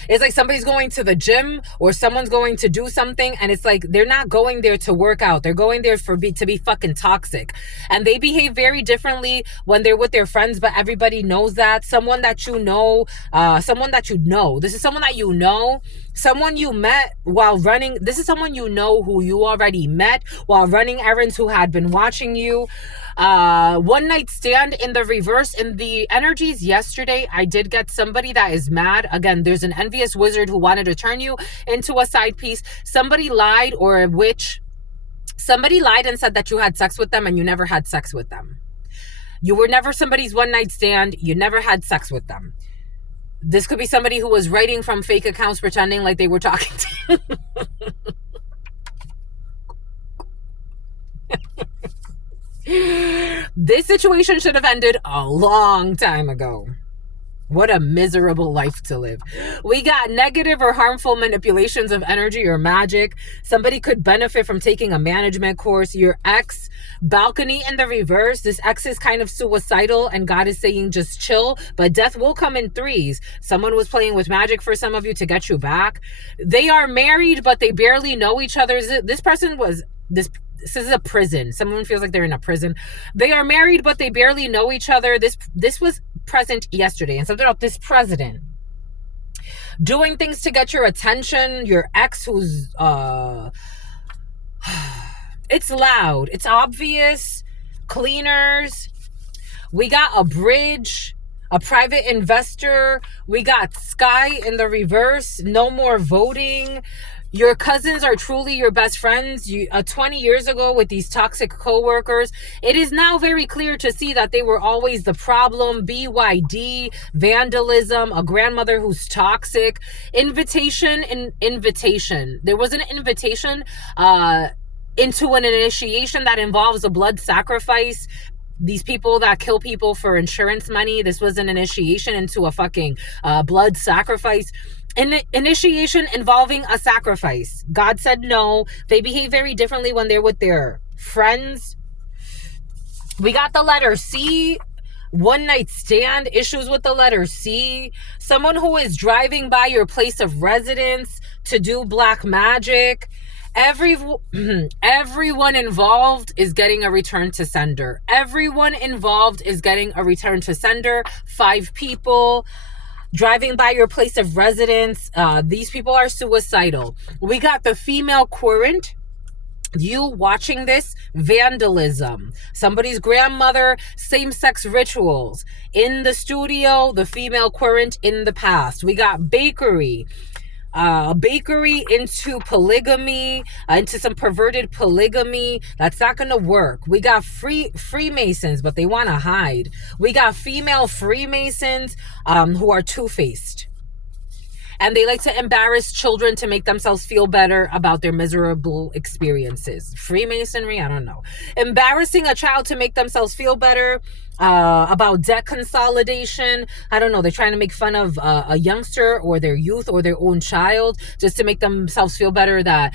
It's like somebody's going to the gym or someone's going to do something, and it's like they're not going there to work out. They're going there to be fucking toxic. And they behave very differently when they're with their friends, but everybody knows that. Someone that you know, This is someone that you know. Someone you met while running. This is someone you know who you already met while running errands, who had been watching you. One night stand in the reverse. In the energies yesterday, I did get somebody that is mad. Again, there's an envious wizard who wanted to turn you into a side piece. Somebody lied, or a witch. Somebody lied and said that you had sex with them and you never had sex with them. You were never somebody's one night stand. You never had sex with them. This could be somebody who was writing from fake accounts pretending like they were talking to you. This situation should have ended a long time ago. What a miserable life to live. We got negative or harmful manipulations of energy or magic. Somebody could benefit from taking a management course. Your ex, balcony in the reverse. This ex is kind of suicidal and God is saying just chill, but death will come in threes. Someone was playing with magic for some of you to get you back. They are married, but they barely know each other. This is a prison. Someone feels like they're in a prison. They are married, but they barely know each other. This was present yesterday. And something about this president doing things to get your attention. Your ex who's it's loud, it's obvious. Cleaners. We got a bridge, a private investor. We got sky in the reverse. No more voting. Your cousins are truly your best friends. 20 years ago with these toxic coworkers, it is now very clear to see that they were always the problem. BYD, vandalism, a grandmother who's toxic. Invitation. There was an invitation into an initiation that involves a blood sacrifice. These people that kill people for insurance money. This was an initiation into a fucking blood sacrifice. An initiation involving a sacrifice. God said no. They behave very differently when they're with their friends. We got the letter C. One night stand, issues with the letter C. Someone who is driving by your place of residence to do black magic. Everyone involved is getting a return to sender. Everyone involved is getting a return to sender. 5 people driving by your place of residence. These people are suicidal. We got the female querent. You watching this, vandalism. Somebody's grandmother, same-sex rituals. In the studio, the female querent in the past. We got bakery. Bakery into polygamy, into some perverted polygamy. That's not going to work. We got Freemasons, but they want to hide. We got female Freemasons who are two-faced. And they like to embarrass children to make themselves feel better about their miserable experiences. Freemasonry, I don't know. Embarrassing a child to make themselves feel better about debt consolidation. I don't know. They're trying to make fun of a youngster or their youth or their own child just to make themselves feel better that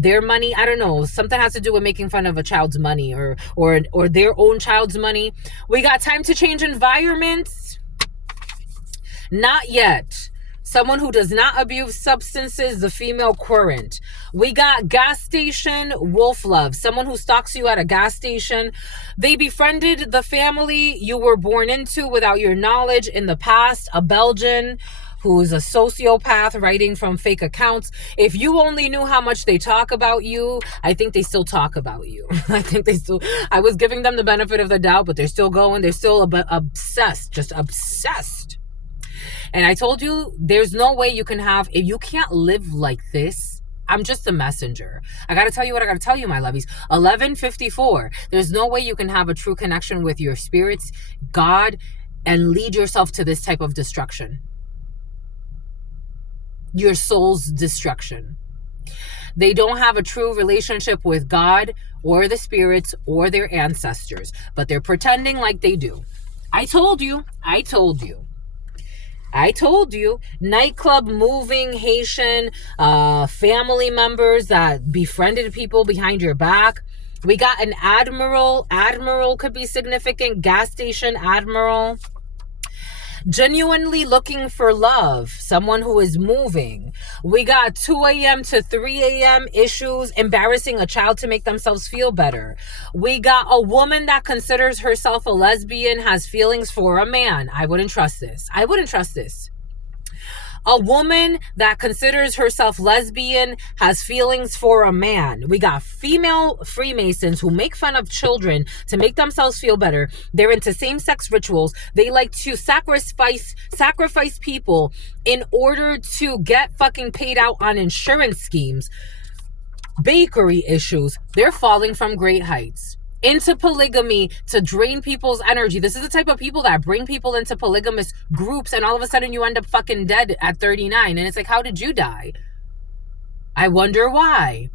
their money, I don't know, something has to do with making fun of a child's money or their own child's money. We got time to change environments. Not yet. Someone who does not abuse substances, the female current. We got gas station wolf love. Someone who stalks you at a gas station. They befriended the family you were born into without your knowledge in the past. A Belgian who's a sociopath writing from fake accounts. If you only knew how much they talk about you, I think they still talk about you. I was giving them the benefit of the doubt, but they're still going. They're still obsessed, just obsessed. And I told you, there's no way you can have, if you can't live like this, I'm just a messenger. I got to tell you what I got to tell you, my lovies. 11:54. There's no way you can have a true connection with your spirits, God, and lead yourself to this type of destruction. Your soul's destruction. They don't have a true relationship with God or the spirits or their ancestors, but they're pretending like they do. I told you. Nightclub moving Haitian family members that befriended people behind your back. We got an admiral. Admiral could be significant. Gas station admiral. Genuinely looking for love. Someone who is moving. We got 2 a.m. to 3 a.m. issues. Embarrassing a child to make themselves feel better. We got a woman that considers herself a lesbian, has feelings for a man. I wouldn't trust this. A woman that considers herself lesbian has feelings for a man. We got female Freemasons who make fun of children to make themselves feel better. They're into same-sex rituals. They like to sacrifice people in order to get fucking paid out on insurance schemes. Bakery issues. They're falling from great heights. Into polygamy to drain people's energy. This is the type of people that bring people into polygamous groups, and all of a sudden you end up fucking dead at 39. And it's like, how did you die? I wonder why.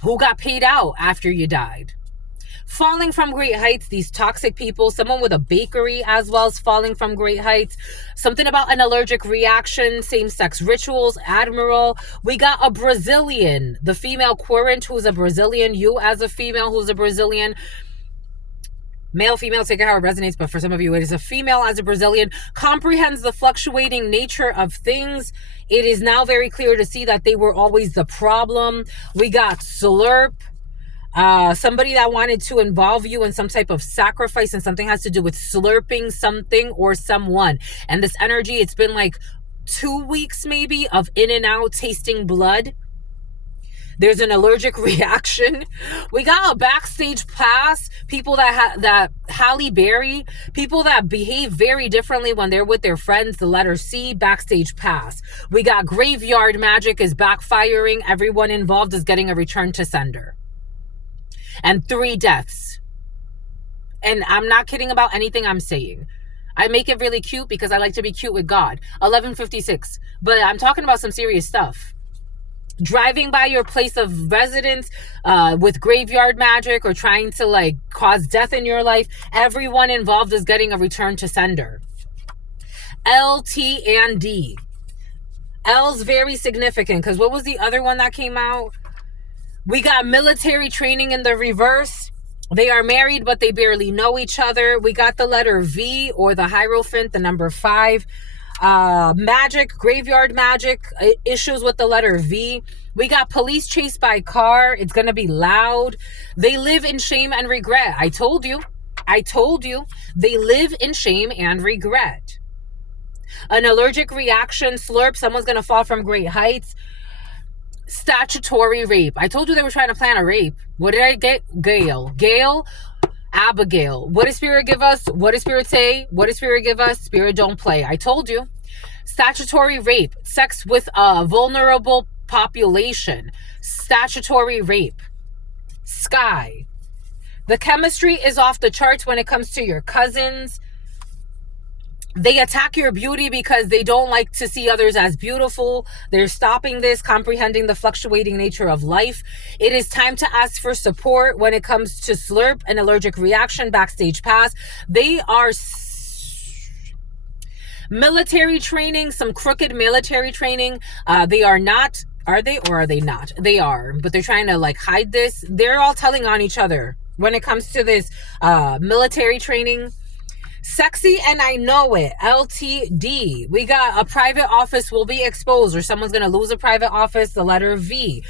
Who got paid out after you died? Falling from great heights, these toxic people. Someone with a bakery as well as falling from great heights. Something about an allergic reaction, same-sex rituals, admiral. We got a Brazilian, the female querent who's a Brazilian. You as a female who's a Brazilian. Male, female, take it how it resonates, but for some of you it is a female as a Brazilian. Comprehends the fluctuating nature of things. It is now very clear to see that they were always the problem. We got slurp. Somebody that wanted to involve you in some type of sacrifice, and something has to do with slurping something or someone. And this energy, it's been like 2 weeks maybe of in and out tasting blood. There's an allergic reaction. We got a backstage pass. People that Halle Berry, people that behave very differently when they're with their friends. The letter C, backstage pass. We got graveyard magic is backfiring. Everyone involved is getting a return to sender. And 3 deaths. And I'm not kidding about anything I'm saying. I make it really cute because I like to be cute with God. 11:56. But I'm talking about some serious stuff. Driving by your place of residence with graveyard magic or trying to like cause death in your life. Everyone involved is getting a return to sender. L, T, and D. L's very significant because what was the other one that came out? We got military training in the reverse. They are married, but they barely know each other. We got the letter V or the Hierophant, the number 5. Magic, graveyard magic, issues with the letter V. We got police chased by car. It's going to be loud. They live in shame and regret. I told you. They live in shame and regret. An allergic reaction, slurp. Someone's going to fall from great heights. Statutory rape. I told you they were trying to plan a rape. What did I get? Gail, Abigail. What does Spirit give us? What does Spirit say? What does Spirit give us? Spirit don't play. I told you. Statutory rape. Sex with a vulnerable population. Statutory rape. Sky. The chemistry is off the charts when it comes to your cousins. They attack your beauty because they don't like to see others as beautiful. They're stopping this, comprehending the fluctuating nature of life. It is time to ask for support when it comes to slurp, an allergic reaction, backstage pass. They are military training, some crooked military training. They are not. Are they or are they not? They are, but they're trying to like hide this. They're all telling on each other when it comes to this military training. Sexy and I know it. LTD. We got a private office will be exposed, or someone's going to lose a private office, the letter V.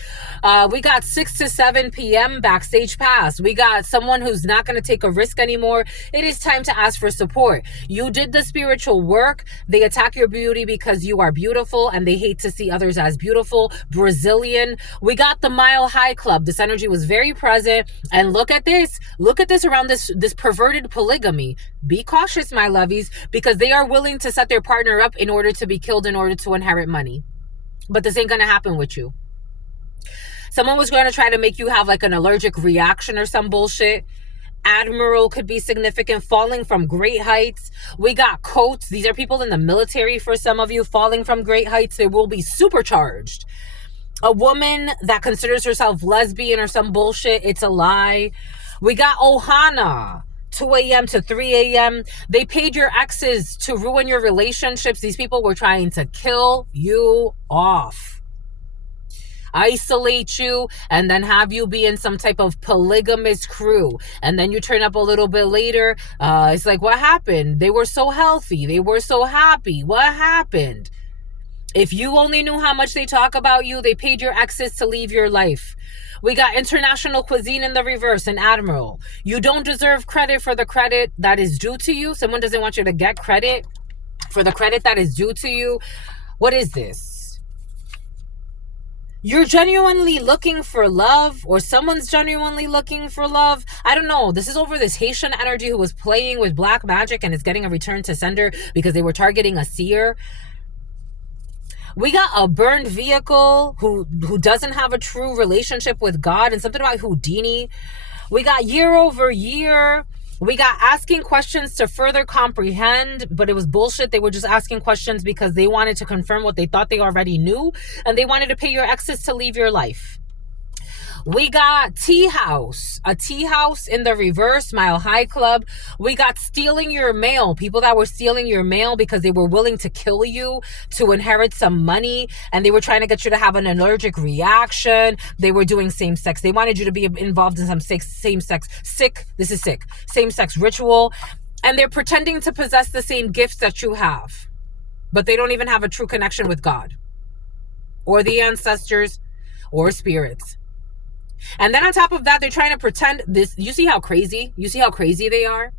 We got 6 to 7 p.m. backstage pass. We got someone who's not going to take a risk anymore. It is time to ask for support. You did the spiritual work. They attack your beauty because you are beautiful and they hate to see others as beautiful. Brazilian. We got the Mile High Club. This energy was very present. And look at this. Look at this around this perverted polygamy. Be cautious, my lovies, because they are willing to set their partner up in order to be killed in order to inherit money. But this ain't going to happen with you. Someone was going to try to make you have like an allergic reaction or some bullshit. Admiral could be significant. Falling from great heights. We got coats. These are people in the military for some of you. Falling from great heights. They will be supercharged. A woman that considers herself lesbian or some bullshit. It's a lie. We got Ohana. 2 a.m. to 3 a.m. They paid your exes to ruin your relationships. These people were trying to kill you off, isolate you, and then have you be in some type of polygamous crew. And then you turn up a little bit later. It's like, what happened? They were so healthy. They were so happy. What happened? If you only knew how much they talk about you, they paid your exes to leave your life. We got international cuisine in the reverse, an admiral. You don't deserve credit for the credit that is due to you. Someone doesn't want you to get credit for the credit that is due to you. What is this? You're genuinely looking for love, or someone's genuinely looking for love. I don't know. This is over this Haitian energy who was playing with black magic and is getting a return to sender because they were targeting a seer. We got a burned vehicle who doesn't have a true relationship with God, and something about Houdini. We got year over year. We got asking questions to further comprehend, but it was bullshit. They were just asking questions because they wanted to confirm what they thought they already knew, and they wanted to pay your exes to leave your life. We got tea house, a tea house in the reverse, Mile High Club. We got stealing your mail, people that were stealing your mail because they were willing to kill you to inherit some money, and they were trying to get you to have an allergic reaction. They were doing same sex. They wanted you to be involved in some same sex ritual, and they're pretending to possess the same gifts that you have, but they don't even have a true connection with God or the ancestors or spirits. And then on top of that, they're trying to pretend this. You see how crazy they are?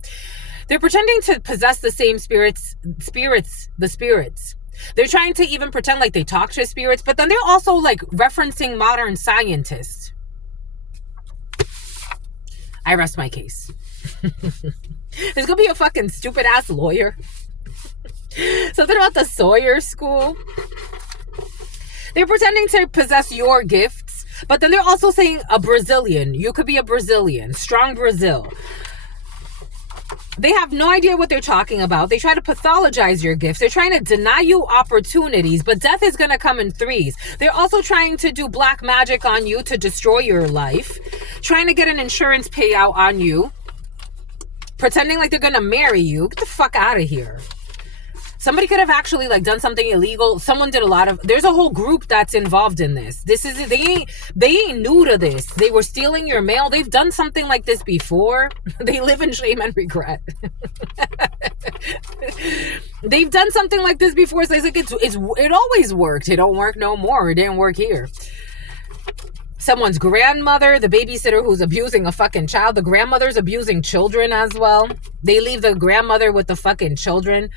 They're pretending to possess the same spirits. They're trying to even pretend like they talk to spirits, but then they're also like referencing modern scientists. I rest my case. There's gonna be a fucking stupid ass lawyer. Something about the Sawyer School. They're pretending to possess your gifts, but then they're also saying a Brazilian. You could be a Brazilian. Strong Brazil. They have no idea what they're talking about. They try to pathologize your gifts. They're trying to deny you opportunities, but death is going to come in threes. They're also trying to do black magic on you to destroy your life, trying to get an insurance payout on you, pretending like they're going to marry you. Get the fuck out of here. Somebody could have actually like done something illegal. Someone did a lot of, there's a whole group that's involved in this. They ain't new to this. They were stealing your mail. They've done something like this before. They live in shame and regret. They've done something like this before. So it's like, it always worked. It don't work no more. It didn't work here. Someone's grandmother, the babysitter who's abusing a fucking child. The grandmother's abusing children as well. They leave the grandmother with the fucking children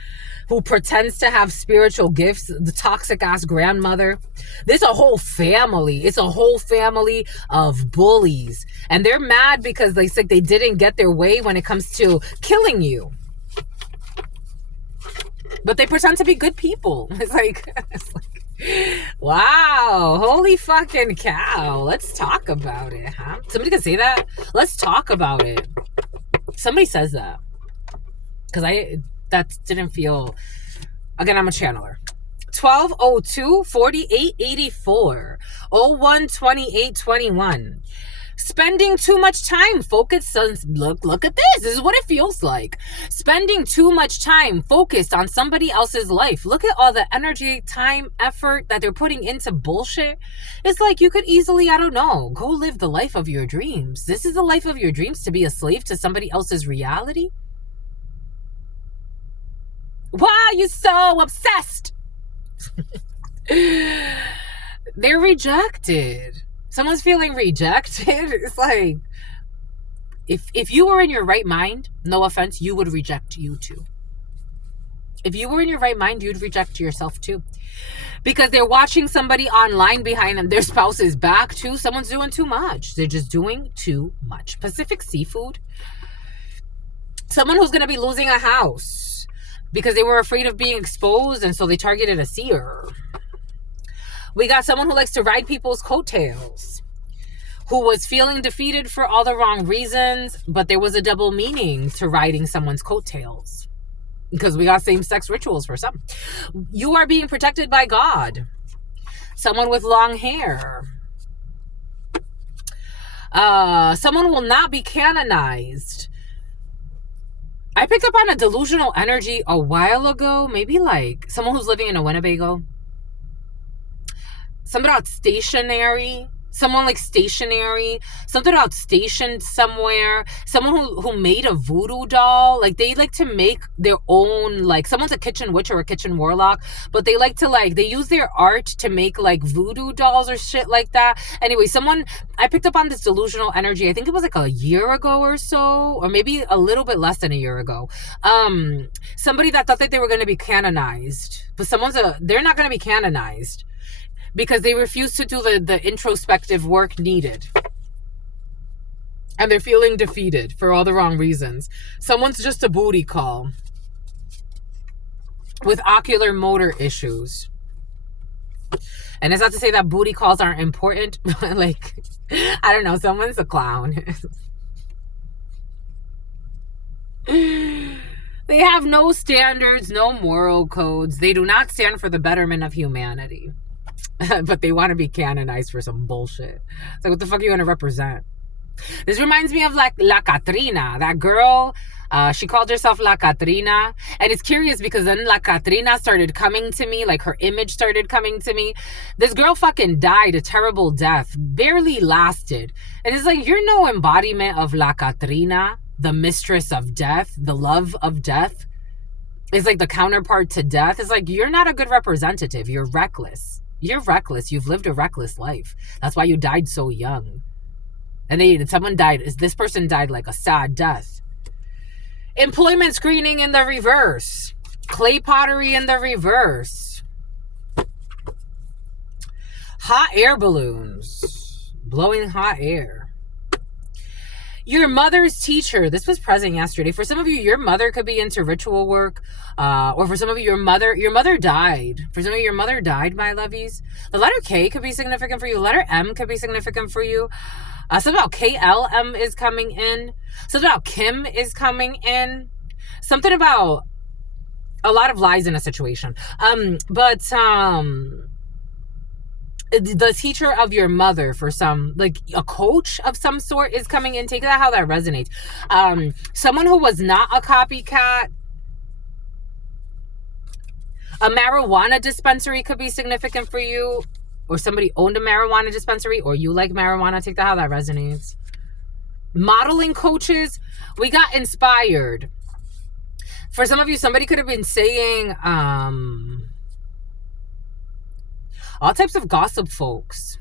who pretends to have spiritual gifts. The toxic ass grandmother. There's a whole family. It's a whole family of bullies. And they're mad because they think they didn't get their way when it comes to killing you. But they pretend to be good people. It's like wow, holy fucking cow. Let's talk about it, huh? Somebody can say that? Let's talk about it. Somebody says that. Because that didn't feel... Again, I'm a channeler. 1202-4884. 012821. Spending too much time focused on... Look at this. This is what it feels like. Spending too much time focused on somebody else's life. Look at all the energy, time, effort that they're putting into bullshit. It's like you could easily, I don't know, go live the life of your dreams. This is the life of your dreams, to be a slave to somebody else's reality? Why are you so obsessed? They're rejected. Someone's feeling rejected. It's like, if you were in your right mind, no offense, you would reject you too. If you were in your right mind, you'd reject yourself too. Because they're watching somebody online behind them, their spouse's back too. Someone's doing too much. They're just doing too much. Pacific Seafood. Someone who's going to be losing a house because they were afraid of being exposed, and so they targeted a seer. We got someone who likes to ride people's coattails, who was feeling defeated for all the wrong reasons, but there was a double meaning to riding someone's coattails, because we got same-sex rituals for some. You are being protected by God. Someone with long hair. Someone will not be canonized. I picked up on a delusional energy a while ago, maybe like someone who's living in a Winnebago. Something about stationary. Someone like stationary. Something about stationed somewhere. Someone who made a voodoo doll. Like, they like to make their own, like, someone's a kitchen witch or a kitchen warlock, but they like to, like, they use their art to make, like, voodoo dolls or shit like that. Anyway, I picked up on this delusional energy. I think it was like a year ago or so, or maybe a little bit less than a year ago. Somebody that thought that they were going to be canonized, but they're not going to be canonized, because they refuse to do the introspective work needed. And they're feeling defeated for all the wrong reasons. Someone's just a booty call with ocular motor issues. And it's not to say that booty calls aren't important. Like, I don't know, someone's a clown. They have no standards, no moral codes. They do not stand for the betterment of humanity. But they want to be canonized for some bullshit. It's like, what the fuck are you going to represent? This reminds me of like La Catrina, that girl. She called herself La Catrina. And it's curious because then La Catrina started coming to me, like her image started coming to me. This girl fucking died a terrible death, barely lasted. And it's like, you're no embodiment of La Catrina, the mistress of death, the love of death. It's like the counterpart to death. It's like, you're not a good representative. You're reckless. You're reckless. You've lived a reckless life. That's why you died so young. And this person died like a sad death. Employment screening in the reverse. Clay pottery in the reverse. Hot air balloons. Blowing hot air. Your mother's teacher. This was present yesterday. For some of you, your mother could be into ritual work. Or for some of you, your mother died. For some of you, your mother died, my lovies. The letter K could be significant for you. The letter M could be significant for you. Something about KLM is coming in. Something about Kim is coming in. Something about a lot of lies in a situation. The teacher of your mother, for some, like a coach of some sort, is coming in. Take that how that resonates. Someone who was not a copycat. A marijuana dispensary could be significant for you. Or somebody owned a marijuana dispensary, or you like marijuana. Take that how that resonates. Modeling coaches. We got inspired. For some of you, somebody could have been saying all types of gossip folks.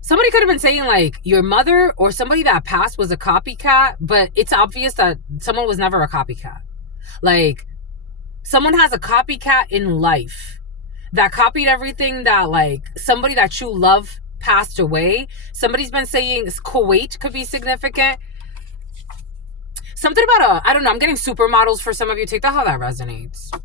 Somebody could have been saying like your mother or somebody that passed was a copycat, but it's obvious that someone was never a copycat. Like, someone has a copycat in life that copied everything that, like, somebody that you love passed away. Somebody's been saying Kuwait could be significant. Something about I don't know, I'm getting supermodels for some of you. Take that how that resonates.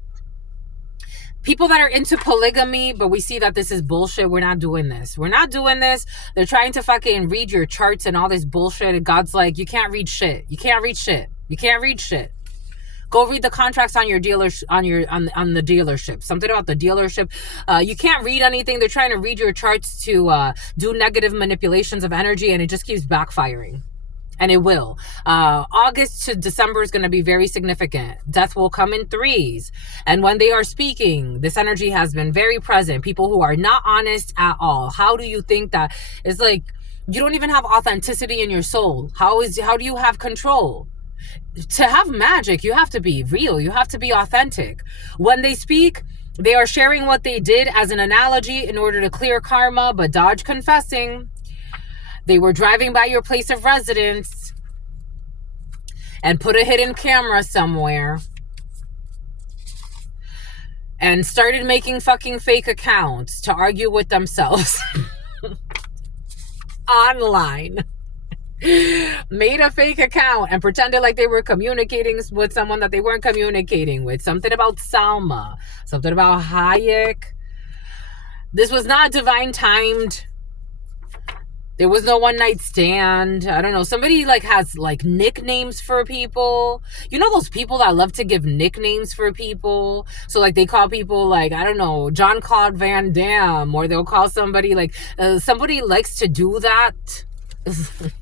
People that are into polygamy, but we see that this is bullshit. We're not doing this. We're not doing this. They're trying to fucking read your charts and all this bullshit. And God's like, you can't read shit. You can't read shit. You can't read shit. Go read the contracts on your dealers on the dealership. Something about the dealership. You can't read anything. They're trying to read your charts to do negative manipulations of energy, and it just keeps backfiring. And it will. August to December is going to be very significant. Death will come in threes. And when they are speaking, this energy has been very present. People who are not honest at all. How do you think that? It's like you don't even have authenticity in your soul. How do you have control? To have magic, you have to be real. You have to be authentic. When they speak, they are sharing what they did as an analogy in order to clear karma, but dodge confessing. They were driving by your place of residence and put a hidden camera somewhere and started making fucking fake accounts to argue with themselves online. Made a fake account and pretended like they were communicating with someone that they weren't communicating with. Something about Salma, something about Hayek. This was not divine timed. There was no one night stand. I don't know. Somebody like has like nicknames for people. You know those people that love to give nicknames for people? So like they call people like, I don't know, Jean-Claude Van Damme, or they'll call somebody like, somebody likes to do that.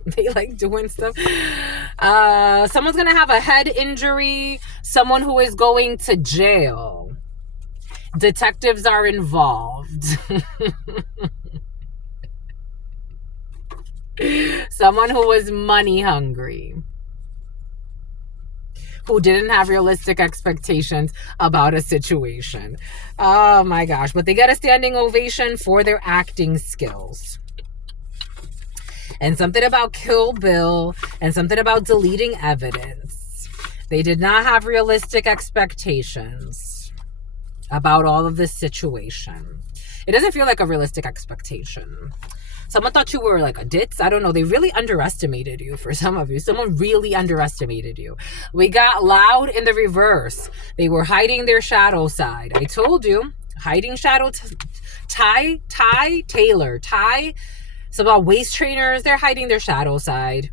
They like doing stuff. Someone's going to have a head injury. Someone who is going to jail. Detectives are involved. Someone who was money hungry, who didn't have realistic expectations about a situation. Oh my gosh. But they get a standing ovation for their acting skills. And something about Kill Bill and something about deleting evidence. They did not have realistic expectations about all of this situation. It doesn't feel like a realistic expectation. Someone thought you were like a ditz. I don't know. They really underestimated you for some of you. Someone really underestimated you. We got loud in the reverse. They were hiding their shadow side. I told you. Hiding shadow. Ty Taylor. Ty. It's about waist trainers. They're hiding their shadow side.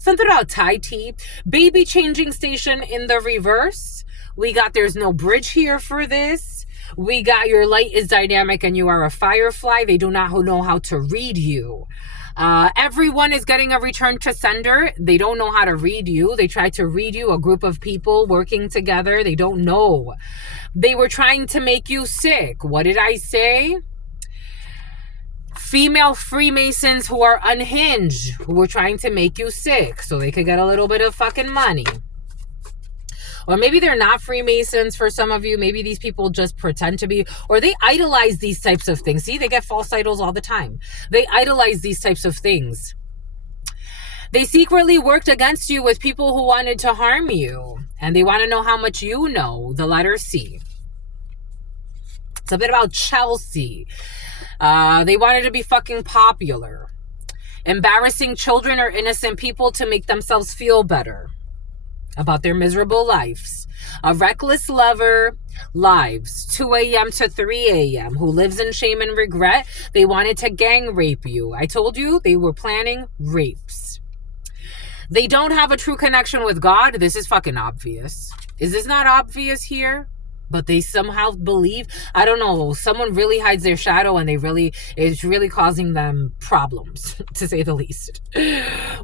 Something about Thai tea. Baby changing station in the reverse. We got there's no bridge here for this. We got your light is dynamic and you are a firefly. They do not know how to read you. Everyone is getting a return to sender. They don't know how to read you. They try to read you, a group of people working together. They don't know. They were trying to make you sick. What did I say? Female Freemasons who are unhinged, who were trying to make you sick so they could get a little bit of fucking money. Or maybe they're not Freemasons for some of you. Maybe these people just pretend to be, or they idolize these types of things. See, they get false idols all the time. They idolize these types of things. They secretly worked against you with people who wanted to harm you. And they want to know how much you know. The letter C. Something about Chelsea. They wanted to be fucking popular. Embarrassing children or innocent people to make themselves feel better about their miserable lives. A reckless lover, lives, 2 a.m. to 3 a.m., who lives in shame and regret. They wanted to gang rape you. I told you they were planning rapes. They don't have a true connection with God. This is fucking obvious. Is this not obvious here? But they somehow believe, I don't know, someone really hides their shadow and it's really causing them problems, to say the least.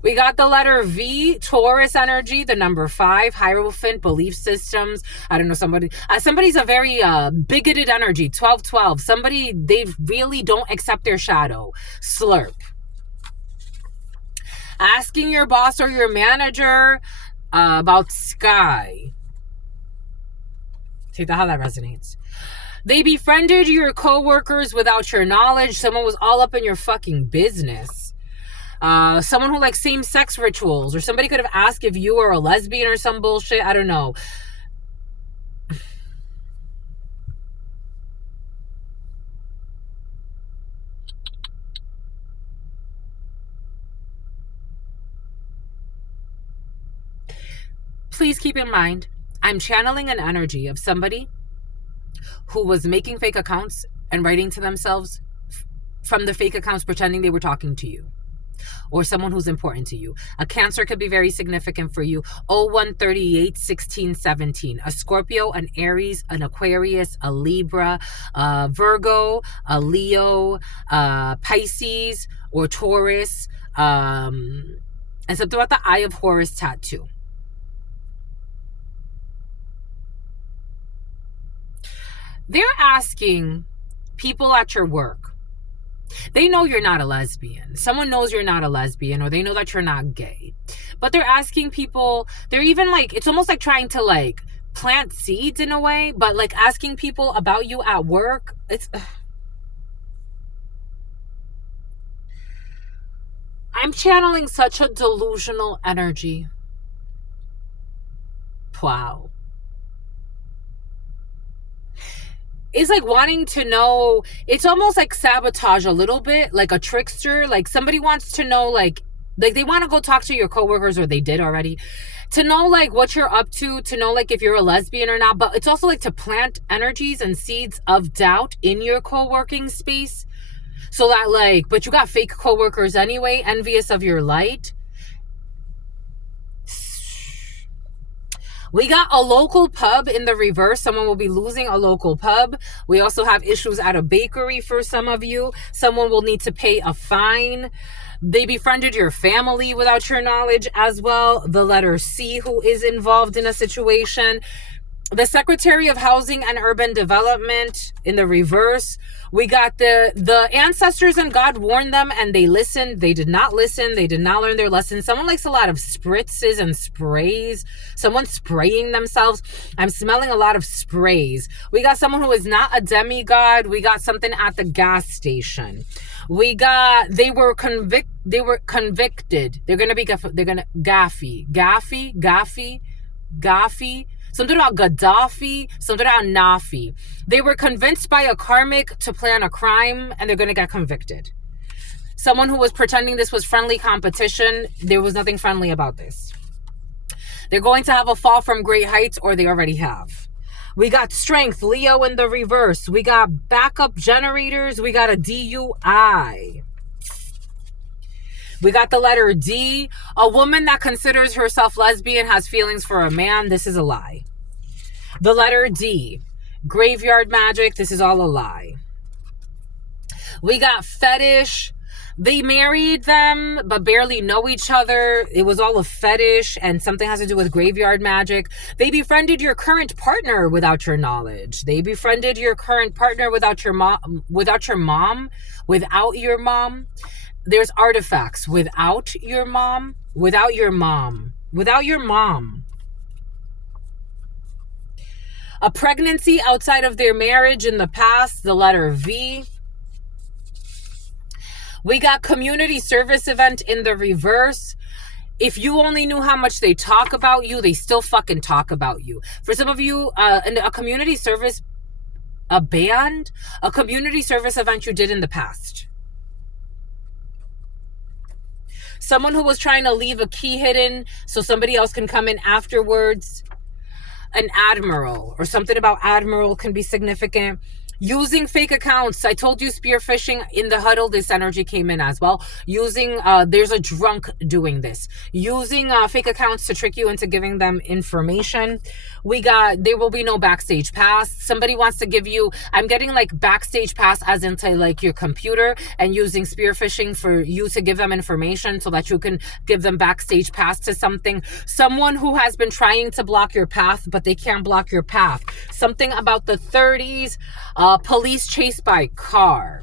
We got the letter V, Taurus energy, the number 5, Hierophant, belief systems. I don't know, somebody's a very bigoted energy, 1212. Somebody, they really don't accept their shadow. Slurp. Asking your boss or your manager about Sky. Take that how that resonates. They befriended your coworkers without your knowledge. Someone was all up in your fucking business. Someone who likes same-sex rituals, or somebody could have asked if you were a lesbian or some bullshit. I don't know. Please keep in mind, I'm channeling an energy of somebody who was making fake accounts and writing to themselves from the fake accounts pretending they were talking to you or someone who's important to you. A Cancer could be very significant for you. 0138 16 17. A Scorpio, an Aries, an Aquarius, a Libra, a Virgo, a Leo, Pisces, or Taurus, and something about the Eye of Horus tattoo. They're asking people at your work. They know you're not a lesbian. Someone knows you're not a lesbian, or they know that you're not gay. But they're asking people, they're even like, it's almost like trying to like plant seeds in a way, but like asking people about you at work. I'm channeling such a delusional energy. Wow. It's like wanting to know. It's almost like sabotage a little bit, like a trickster. Like somebody wants to know, like they want to go talk to your coworkers, or they did already, to know like what you're up to know like if you're a lesbian or not. But it's also like to plant energies and seeds of doubt in your co-working space, so that like, but you got fake coworkers anyway, envious of your light. We got a local pub in the reverse. Someone will be losing a local pub. We also have issues at a bakery for some of you. Someone will need to pay a fine. They befriended your family without your knowledge as well. The letter C, who is involved in a situation. The Secretary of Housing and Urban Development in the reverse. We got the ancestors and God warned them and they listened. They did not listen. They did not learn their lesson. Someone likes a lot of spritzes and sprays. Someone spraying themselves. I'm smelling a lot of sprays. We got someone who is not a demigod. We got something at the gas station. We got, they were convicted. They're going to be, Gaffy. Something about Gaddafi, something about Nafi. They were convinced by a karmic to plan a crime, and they're going to get convicted. Someone who was pretending this was friendly competition, there was nothing friendly about this. They're going to have a fall from great heights, or they already have. We got strength, Leo in the reverse. We got backup generators. We got a DUI. We got the letter D. A woman that considers herself lesbian has feelings for a man. This is a lie. The letter D. Graveyard magic. This is all a lie. We got fetish. They married them but barely know each other. It was all a fetish and something has to do with graveyard magic. They befriended your current partner without your knowledge. They befriended your current partner without your mom. There's artifacts without your mom. A pregnancy outside of their marriage in the past, the letter V. We got community service event in the reverse. If you only knew how much they talk about you, they still fucking talk about you. For some of you, a community service, a community service event you did in the past. Someone who was trying to leave a key hidden so somebody else can come in afterwards. An admiral, or something about admiral can be significant. Using fake accounts. I told you spear phishing in the huddle. This energy came in as well. Using, there's a drunk doing this. Using fake accounts to trick you into giving them information. We got, there will be no backstage pass. Somebody wants to give you, I'm getting like backstage pass as into like your computer, and using spear phishing for you to give them information so that you can give them backstage pass to something. Someone who has been trying to block your path, but they can't block your path. Something about the 30s. Police chase by car.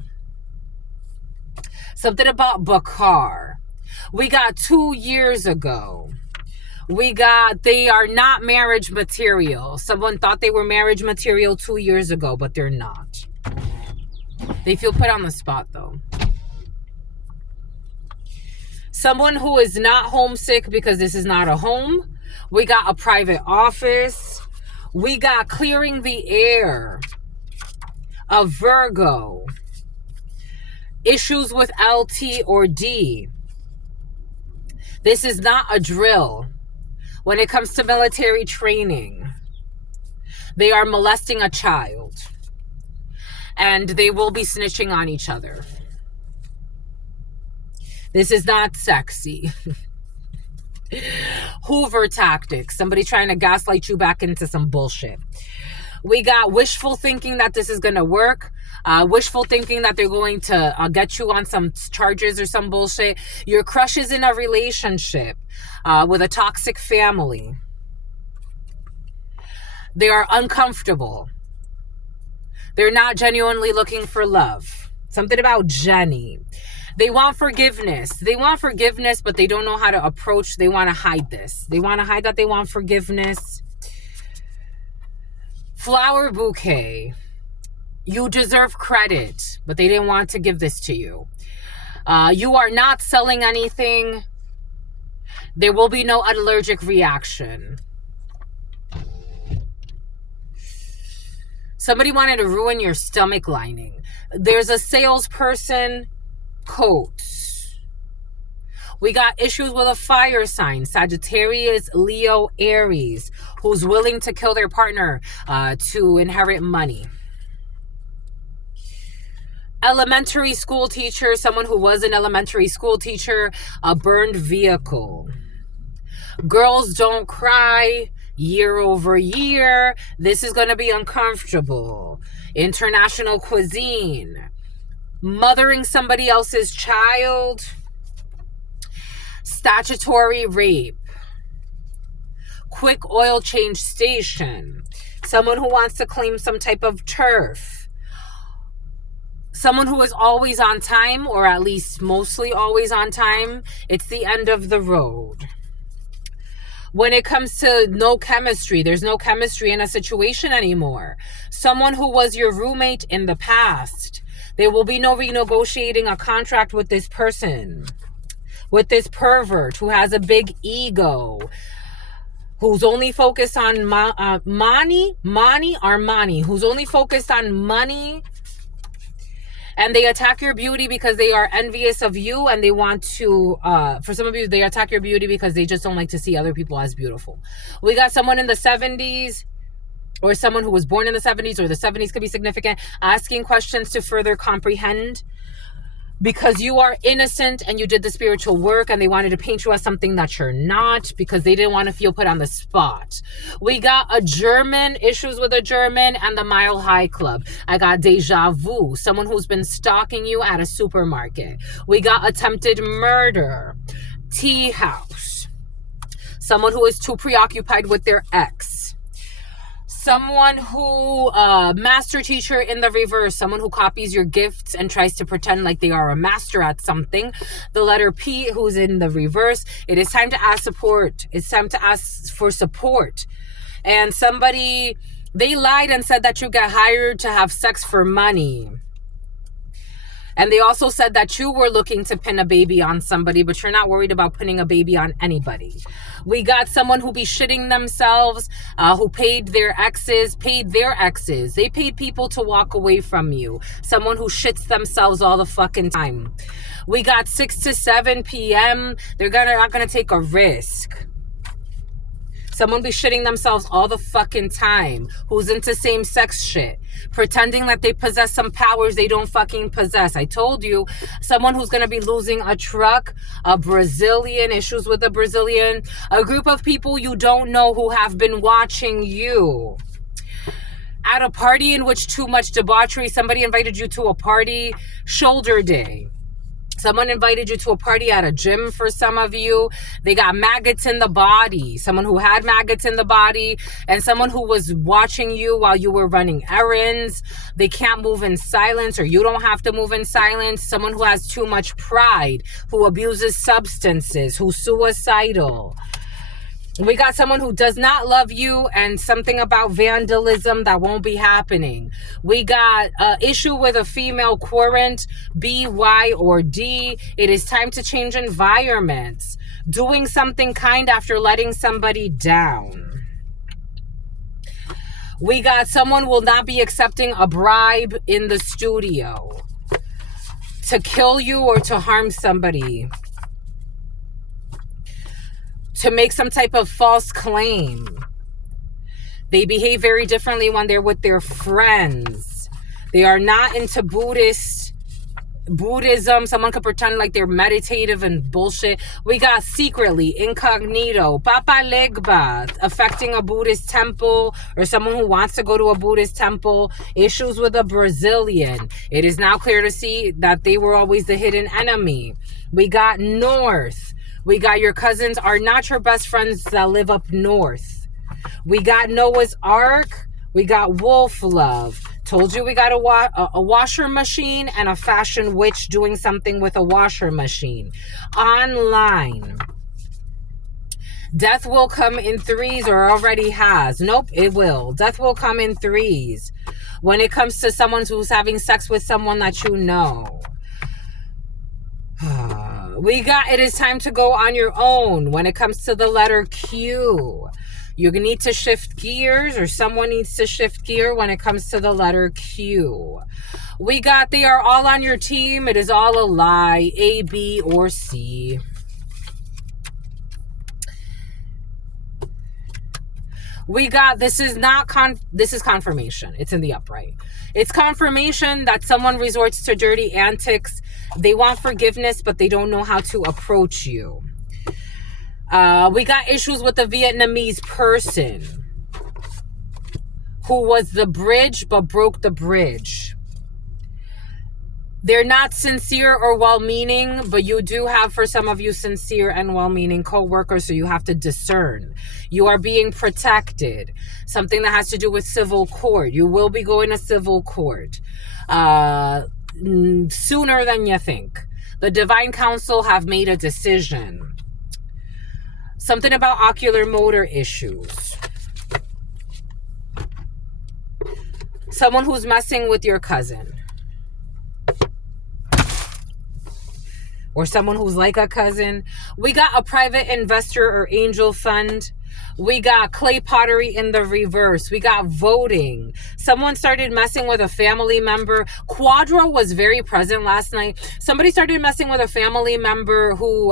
Something about Bakar. We got 2 years ago. We got, they are not marriage material. Someone thought they were marriage material 2 years ago, but they're not. They feel put on the spot though. Someone who is not homesick because this is not a home. We got a private office. We got clearing the air. A Virgo. Issues with LT or D. This is not a drill. When it comes to military training, they are molesting a child. and they will be snitching on each other. This is not sexy. Hoover tactics. Somebody trying to gaslight you back into some bullshit. We got wishful thinking that this is going to work. Wishful thinking that they're going to get you on some charges or some bullshit. Your crush is in a relationship with a toxic family. They are uncomfortable. They're not genuinely looking for love. Something about Jenny. They want forgiveness. They want forgiveness, but they don't know how to approach. They want to hide this. They want to hide that they want forgiveness. Flower bouquet. You deserve credit, but they didn't want to give this to you. You are not selling anything. There will be no allergic reaction. Somebody wanted to ruin your stomach lining. There's a salesperson coat. We got issues with a fire sign, Sagittarius, Leo, Aries, who's willing to kill their partner to inherit money. Elementary school teacher, someone who was an elementary school teacher, a burned vehicle. Girls don't cry. Year over year, this is going to be uncomfortable. International cuisine. Mothering somebody else's child. Statutory rape. Quick oil change station. Someone who wants to claim some type of turf. Someone who is always on time, or at least mostly always on time. It's the end of the road. When it comes to no chemistry, there's no chemistry in a situation anymore. Someone who was your roommate in the past. There will be no renegotiating a contract with this person. With this pervert who has a big ego. Who's only focused on Armani. Who's only focused on money. And they attack your beauty because they are envious of you, and they want to, for some of you, they attack your beauty because they just don't like to see other people as beautiful. We got someone in the 70s, or someone who was born in the 70s, or the 70s could be significant, asking questions to further comprehend. Because you are innocent and you did the spiritual work, and they wanted to paint you as something that you're not because they didn't want to feel put on the spot. We got a German, issues with a German, and the Mile High Club. I got deja vu, someone who's been stalking you at a supermarket. We got attempted murder, tea house, someone who is too preoccupied with their ex. Someone who, master teacher in the reverse, someone who copies your gifts and tries to pretend like they are a master at something. The letter P, who's in the reverse. It is time to ask support. It's time to ask for support. And somebody, they lied and said that you got hired to have sex for money. And they also said that you were looking to pin a baby on somebody, but you're not worried about pinning a baby on anybody. We got someone who be shitting themselves, who paid their exes. They paid people to walk away from you. Someone who shits themselves all the fucking time. We got 6 to 7 p.m. They're not gonna take a risk. Someone be shitting themselves all the fucking time, who's into same-sex shit, pretending that they possess some powers they don't fucking possess. I told you, someone who's going to be losing a truck, a Brazilian, issues with a Brazilian, a group of people you don't know who have been watching you. At a party in which too much debauchery, somebody invited you to a party, shoulder day. Someone invited you to a party at a gym for some of you. They got maggots in the body. Someone who had maggots in the body, and someone who was watching you while you were running errands. They can't move in silence, or you don't have to move in silence. Someone who has too much pride, who abuses substances, who's suicidal. We got someone who does not love you, and something about vandalism that won't be happening. We got an issue with a female querent, B, Y, or D. It is time to change environments. Doing something kind after letting somebody down. We got someone will not be accepting a bribe in the studio to kill you or to harm somebody. To make some type of false claim. They behave very differently when they're with their friends. They are not into Buddhism. Someone could pretend like they're meditative and bullshit. We got secretly, incognito, Papa Legba, affecting a Buddhist temple or someone who wants to go to a Buddhist temple. Issues with a Brazilian. It is now clear to see that they were always the hidden enemy. We got north. We got your cousins are not your best friends that live up north. We got Noah's Ark. We got wolf love. Told you we got a washer machine and a fashion witch doing something with a washer machine. Online. Death will come in threes or already has. Nope, it will. Death will come in threes. When it comes to someone who's having sex with someone that you know. We got it is time to go on your own when it comes to the letter Q. You need to shift gears, or someone needs to shift gear when it comes to the letter Q. We got they are all on your team. It is all a lie. A, B, or C. We got this is confirmation. It's in the upright. It's confirmation that someone resorts to dirty antics. They want forgiveness, but they don't know how to approach you. We got issues with the Vietnamese person who was the bridge but broke the bridge. They're not sincere or well-meaning, but you do have, for some of you, sincere and well-meaning co-workers, so you have to discern. You are being protected. Something that has to do with civil court. You will be going to civil court sooner than you think. The Divine Council have made a decision. Something about ocular motor issues. Someone who's messing with your cousin. Or someone who's like a cousin. We got a private investor or angel fund. We got clay pottery in the reverse. We got voting. Someone started messing with a family member. Quadro was very present last night. Somebody started messing with a family member who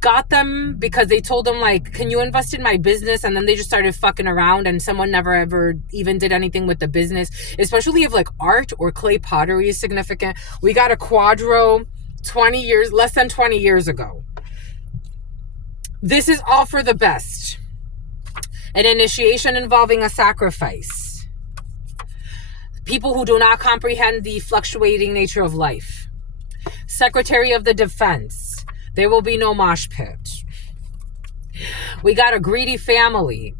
got them because they told them, like, can you invest in my business? And then they just started fucking around, and someone never ever even did anything with the business, especially if like art or clay pottery is significant. We got a Quadro 20 years, less than 20 years ago. This is all for the best. An initiation involving a sacrifice. People who do not comprehend the fluctuating nature of life. Secretary of the Defense. There will be no mosh pit. We got a greedy family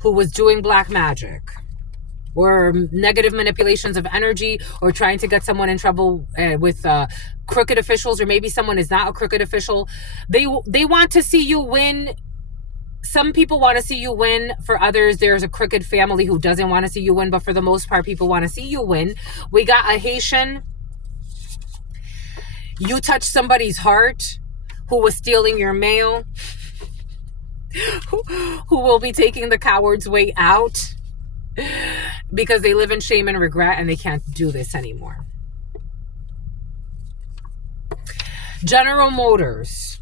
who was doing black magic or negative manipulations of energy, or trying to get someone in trouble with crooked officials, or maybe someone is not a crooked official. They want to see you win. Some people want to see you win. For others, there's a crooked family who doesn't want to see you win, but for the most part, people want to see you win. We got a Haitian. You touched somebody's heart who was stealing your mail, who will be taking the coward's way out because they live in shame and regret and they can't do this anymore. General Motors.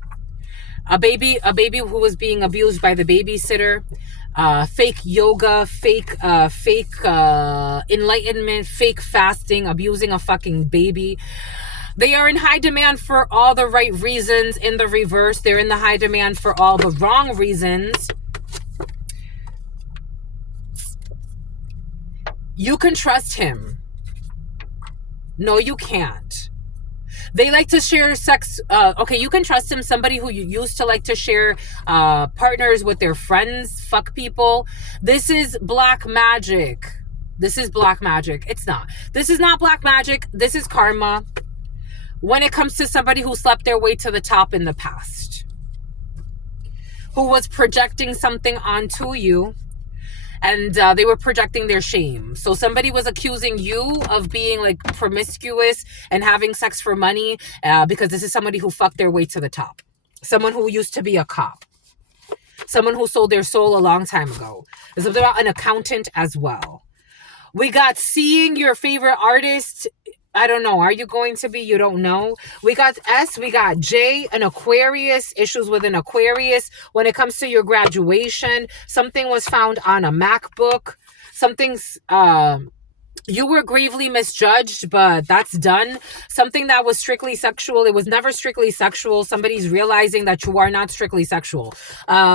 A baby who was being abused by the babysitter. Fake yoga, fake enlightenment, fake fasting, abusing a fucking baby. They are in high demand for all the right reasons. In the reverse, they're in the high demand for all the wrong reasons. You can trust him. No, you can't. They like to share sex. Okay, you can trust him. Somebody who you used to like to share partners with their friends, fuck people. This is black magic. This is black magic. It's not. This is not black magic. This is karma. When it comes to somebody who slept their way to the top in the past, who was projecting something onto you, and they were projecting their shame. So somebody was accusing you of being like promiscuous and having sex for money because this is somebody who fucked their way to the top. Someone who used to be a cop. Someone who sold their soul a long time ago. There's something about an accountant as well. We got seeing your favorite artist. I don't know. Are you going to be? You don't know. We got S. We got J. An Aquarius. Issues with an Aquarius. When it comes to your graduation, something was found on a MacBook. Something's You were gravely misjudged, but that's done. Something that was strictly sexual, it was never strictly sexual. Somebody's realizing that you are not strictly sexual.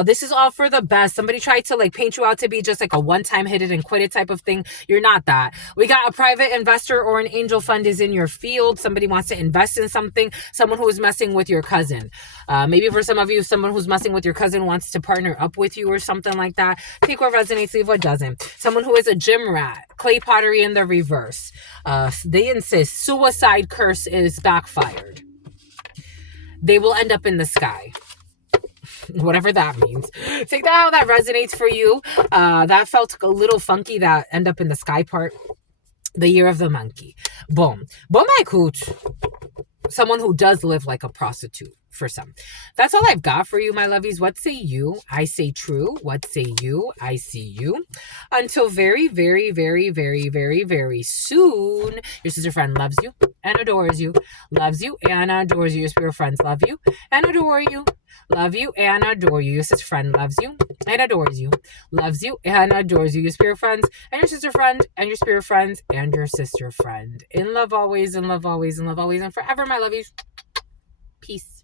This is all for the best. Somebody tried to like paint you out to be just like a one-time hit it and quit it type of thing. You're not that. We got a private investor or an angel fund is in your field. Somebody wants to invest in something. Someone who is messing with your cousin. Maybe for some of you, someone who's messing with your cousin wants to partner up with you or something like that. Take what resonates, leave what doesn't. Someone who is a gym rat, clay pottery in the reverse. They insist suicide curse is backfired. They will end up in the sky. Whatever that means. Take that how that resonates for you. That felt a little funky, that end up in the sky part. The year of the monkey. Boom. Boom, my cooch. Someone who does live like a prostitute for some. That's all I've got for you, my lovies. What say you? I say true. What say you? I see you. Until very, very, very, very, very, very soon. Your sister friend loves you and adores you. Loves you and adores you. Your spirit friends love you and adore you. Love you and adore you. Your sister friend loves you and adores you. Loves you and adores you. Your spirit friends and your sister friend and your spirit friends and your sister friend. In love always, in love always, in love always, and forever, my lovies. Peace.